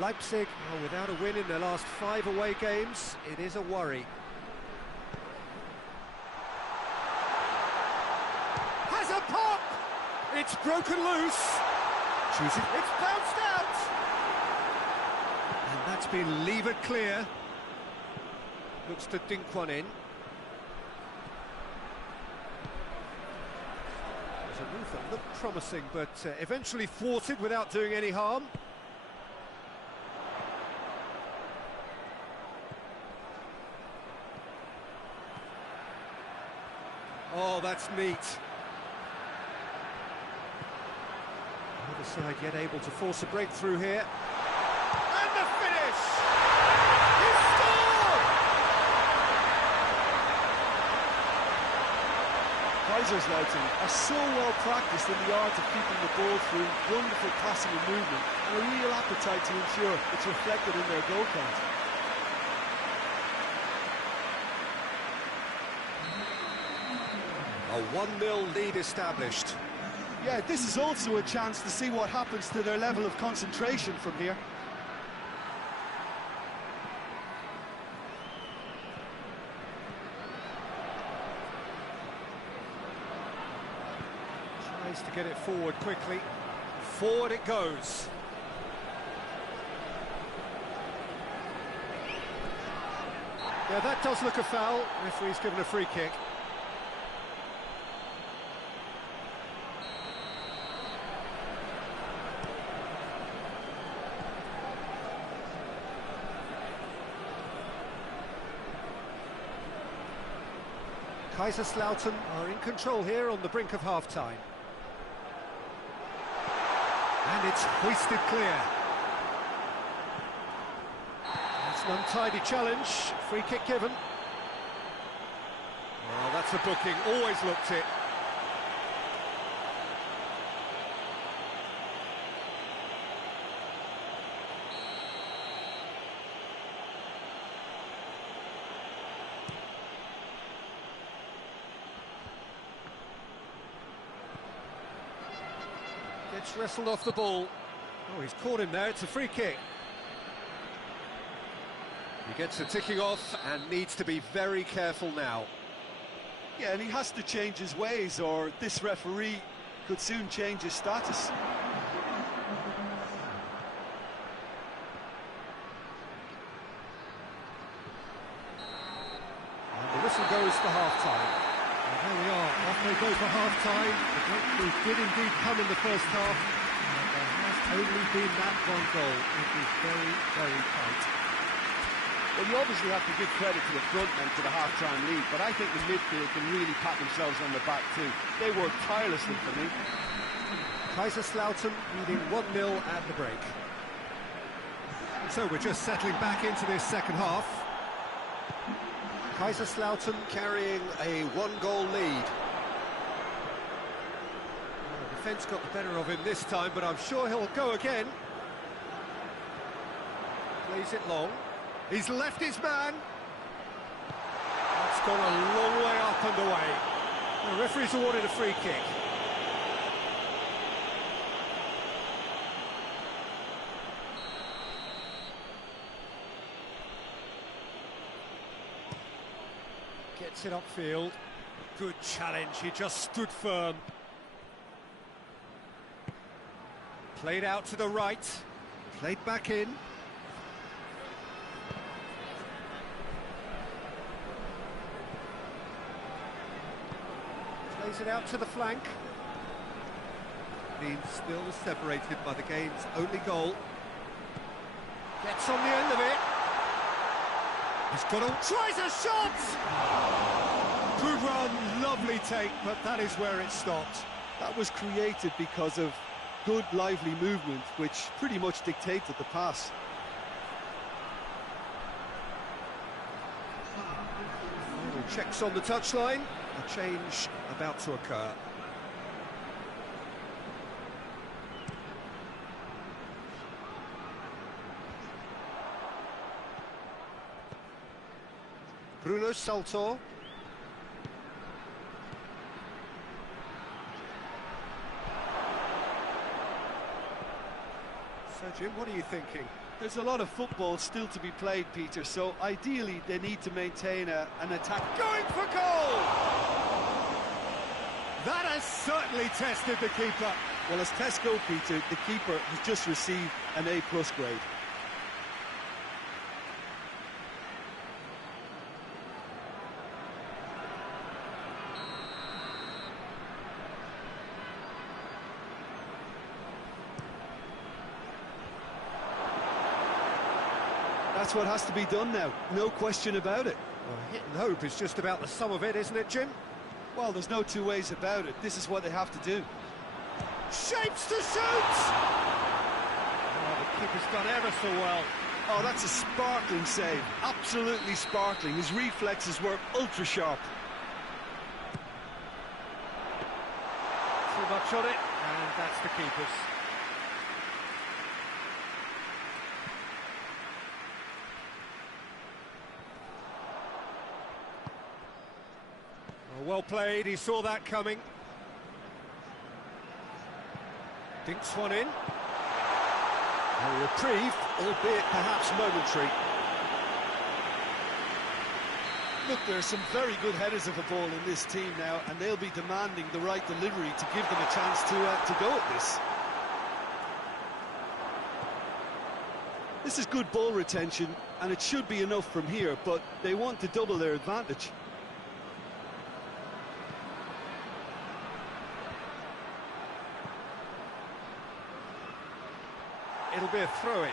Leipzig are without a win in their last 5 away games. It is a worry. Has a pop! It's broken loose. Choosing. It's bounced out. And that's been levered clear. Looks to dink one in. There's a move that looked promising, but eventually thwarted without doing any harm. Oh, that's neat. Neither side yet able to force a breakthrough here. And the finish! He scored! Kaiserslautern are so well practiced in the art of keeping the ball through, wonderful passing and movement, and a real appetite to ensure it's reflected in their goal count. A 1-0 lead established. Yeah, this is also a chance to see what happens to their level of concentration from here. Tries to get it forward quickly. Forward it goes. Yeah, that does look a foul. Referee's given a free kick. Kaiserslautern are in control here on the brink of half-time. And it's hoisted clear. It's an untidy challenge, free kick given. Well, that's a booking, always looked it. Gets wrestled off the ball. Oh, he's caught him there, it's a free kick. He gets the ticking off and needs to be very careful now. Yeah, and he has to change his ways, or this referee could soon change his status. And the whistle goes for half-time. And there we are, off they go for half-time. The breakthrough did indeed come in the first half, and there has only been that one goal. It is very, very tight. Well, you obviously have to give credit to the front men for the half-time lead, but I think the midfield can really pat themselves on the back too. They work tirelessly for me. Kaiserslautern leading 1-0 at the break. So we're just settling back into this second half. Kaiserslautern Carrying a 1-goal lead. The defence got the better of him this time, but I'm sure he'll go again. Plays it long. He's left his man. That's gone a long way up and away. The referee's awarded a free kick. Gets it upfield. Good challenge, he just stood firm. Played out to the right. Played back in. Plays it out to the flank. Means still separated by the game's only goal. Gets on the end of it. He's got a... Tries a shot! Good run, lovely take, but that is where it stopped. That was created because of good, lively movement, which pretty much dictated the pass. Final checks on the touchline. A change about to occur. Bruno Salto. So, Jim, what are you thinking? There's a lot of football still to be played, Peter, so ideally they need to maintain an attack. Going for goal! That has certainly tested the keeper. Well, as tests go, Peter, the keeper has just received an A+ grade. That's what has to be done now, no question about it. Well, hit and hope is just about the sum of it, isn't it, Jim? Well, there's no two ways about it. This is what they have to do. Shapes to shoot! Oh, the keeper's done ever so well. Oh, that's a sparkling save. Absolutely sparkling. His reflexes were ultra-sharp. touch on it, and that's the keeper's. Well played, he saw that coming. Dinks one in. A reprieve, albeit perhaps momentary. Look, there are some very good headers of a ball in this team now, and they'll be demanding the right delivery to give them a chance to go at this. This is good ball retention, and it should be enough from here, but they want to double their advantage. It'll be a throw-in.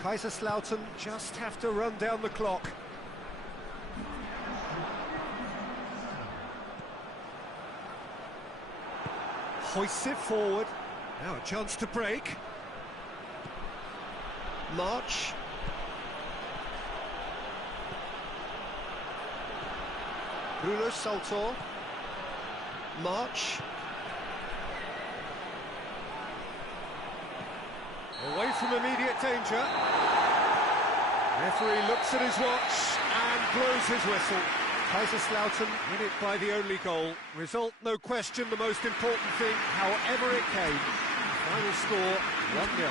Kaiserslautern just have to run down the clock. Hoists it forward. Now a chance to break. March. Bruno Saltor. March. Away from immediate danger. Referee looks at his watch and blows his whistle. Kaiserslautern win it by the only goal. Result, no question, the most important thing, however it came. Final score, 1-0.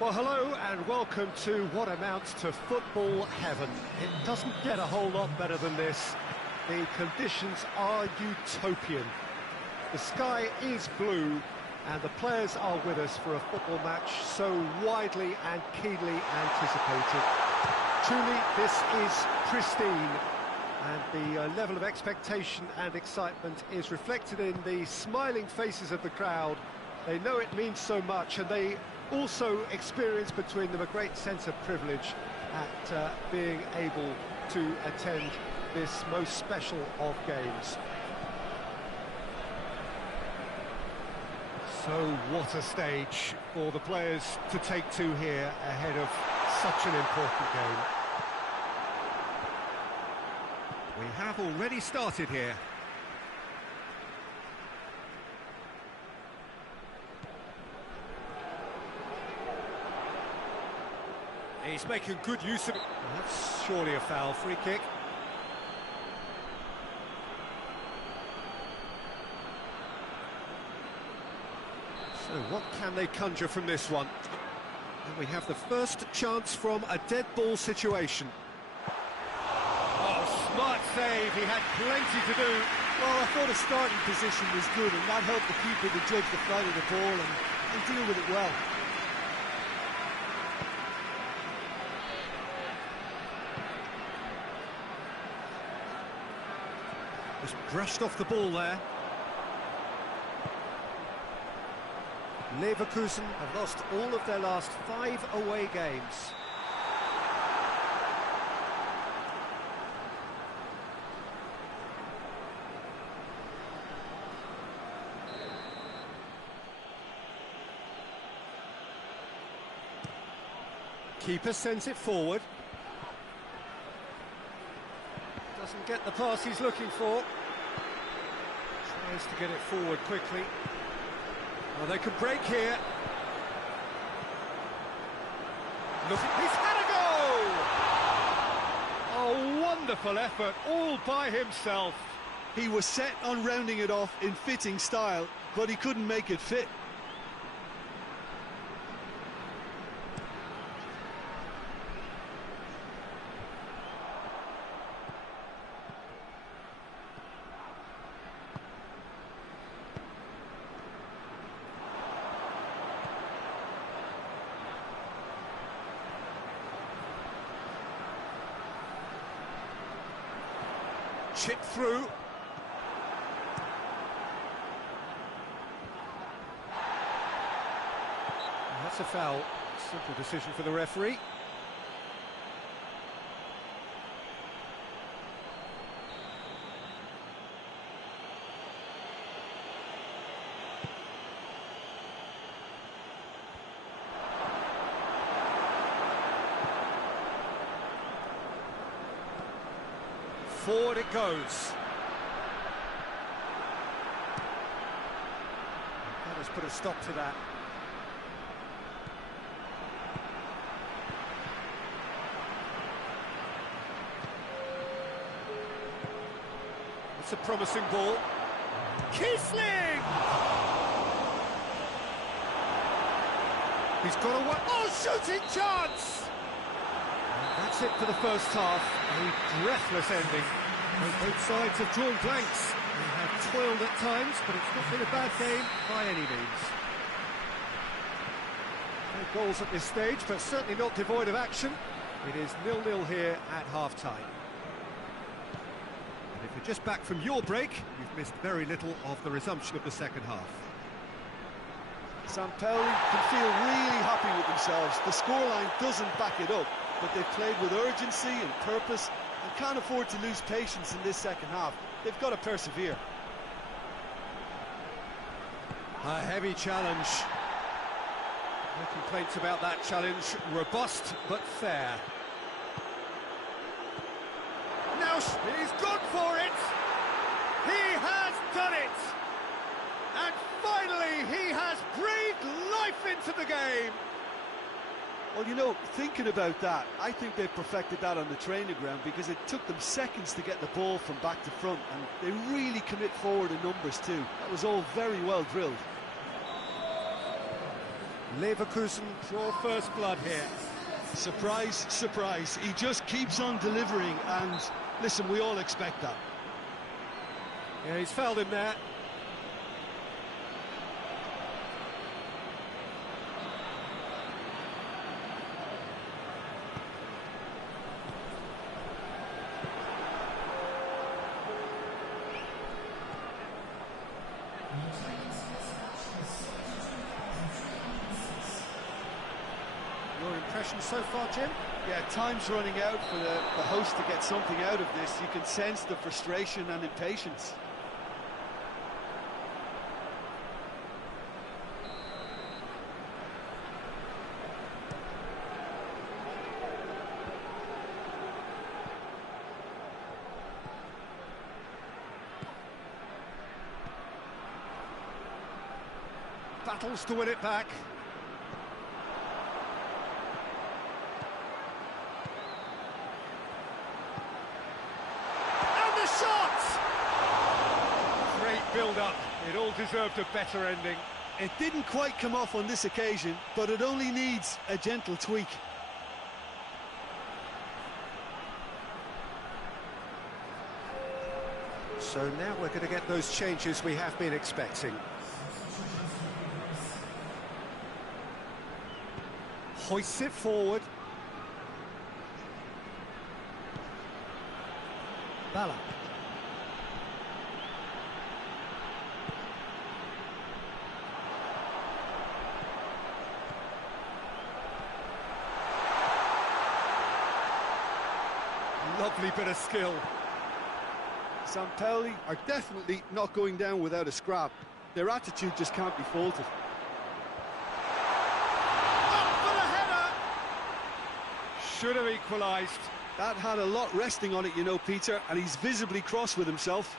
Well, hello and welcome to what amounts to football heaven. It doesn't get a whole lot better than this. The conditions are utopian. The sky is blue and the players are with us for a football match so widely and keenly anticipated. Truly, this is pristine, and the level of expectation and excitement is reflected in the smiling faces of the crowd. They know it means so much, and they also experience between them a great sense of privilege at being able to attend this most special of games. So what a stage for the players to take to here ahead of such an important game. We have already started here. He's making good use of it. That's surely a foul. Free kick. So what can they conjure from this one? And we have the first chance from a dead ball situation. Oh, smart save. He had plenty to do. Well, I thought his starting position was good, and that helped the keeper to judge the flight of the ball and deal with it well. Just brushed off the ball there. Leverkusen have lost all of their last 5 away games. Keeper sends it forward. Doesn't get the pass he's looking for. Tries to get it forward quickly. Well, they could break here. Look, he's had a goal! Oh, wonderful effort, all by himself. He was set on rounding it off in fitting style, but he couldn't make it fit. Chip through. That's a foul. Simple decision for the referee. Forward it goes. That has put a stop to that. It's a promising ball. Kiesling! He's got a one. Oh, shooting chance! That's it for the first half. A breathless ending. Both sides have drawn blanks. They have toiled at times, but it's not been a bad game by any means. No goals at this stage, but certainly not devoid of action. It is 0-0 here at half-time. And if you're just back from your break, you've missed very little of the resumption of the second half. St. Pauli can feel really happy with themselves. The scoreline doesn't back it up, but they've played with urgency and purpose and can't afford to lose patience in this second half. They've got to persevere. A heavy challenge. No complaints about that challenge. Robust but fair. Now he's gone for it. He has done it. And finally he has breathed life into the game. Well, you know, thinking about that, I think they've perfected that on the training ground because it took them seconds to get the ball from back to front, and they really commit forward in numbers too. That was all very well drilled. Leverkusen draw first blood here. Surprise, surprise. He just keeps on delivering, and listen, we all expect that. Yeah, he's fouled him there. Your impressions so far, Jim? Yeah, time's running out for the host to get something out of this. You can sense the frustration and impatience. Battles to win it back. Build-up, it all deserved a better ending. It didn't quite come off on this occasion, but it only needs a gentle tweak. So now we're going to get those changes we have been expecting. Hoists it forward. Bala. Lovely bit of skill. Sampaoli are definitely not going down without a scrap. Their attitude just can't be faulted. Up for the header! Should have equalised. That had a lot resting on it, you know, Peter, and he's visibly cross with himself.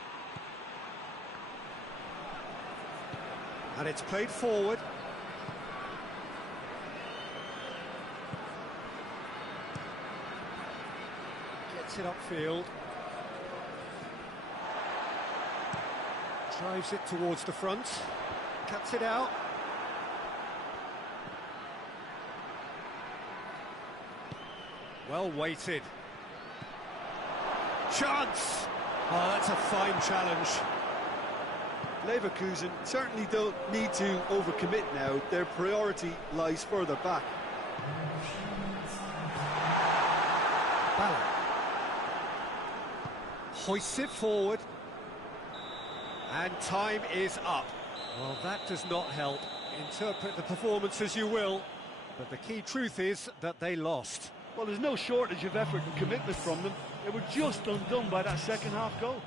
And it's played forward. Gets it upfield. Drives it towards the front. Cuts it out. Well weighted. Chance! Oh, that's a fine challenge. Leverkusen certainly don't need to overcommit now. Their priority lies further back. Ballon. Hoists it forward. And time is up. Well, that does not help. Interpret the performance as you will, but the key truth is that they lost. Well, there's no shortage of effort and commitment from them. They were just undone by that second half goal.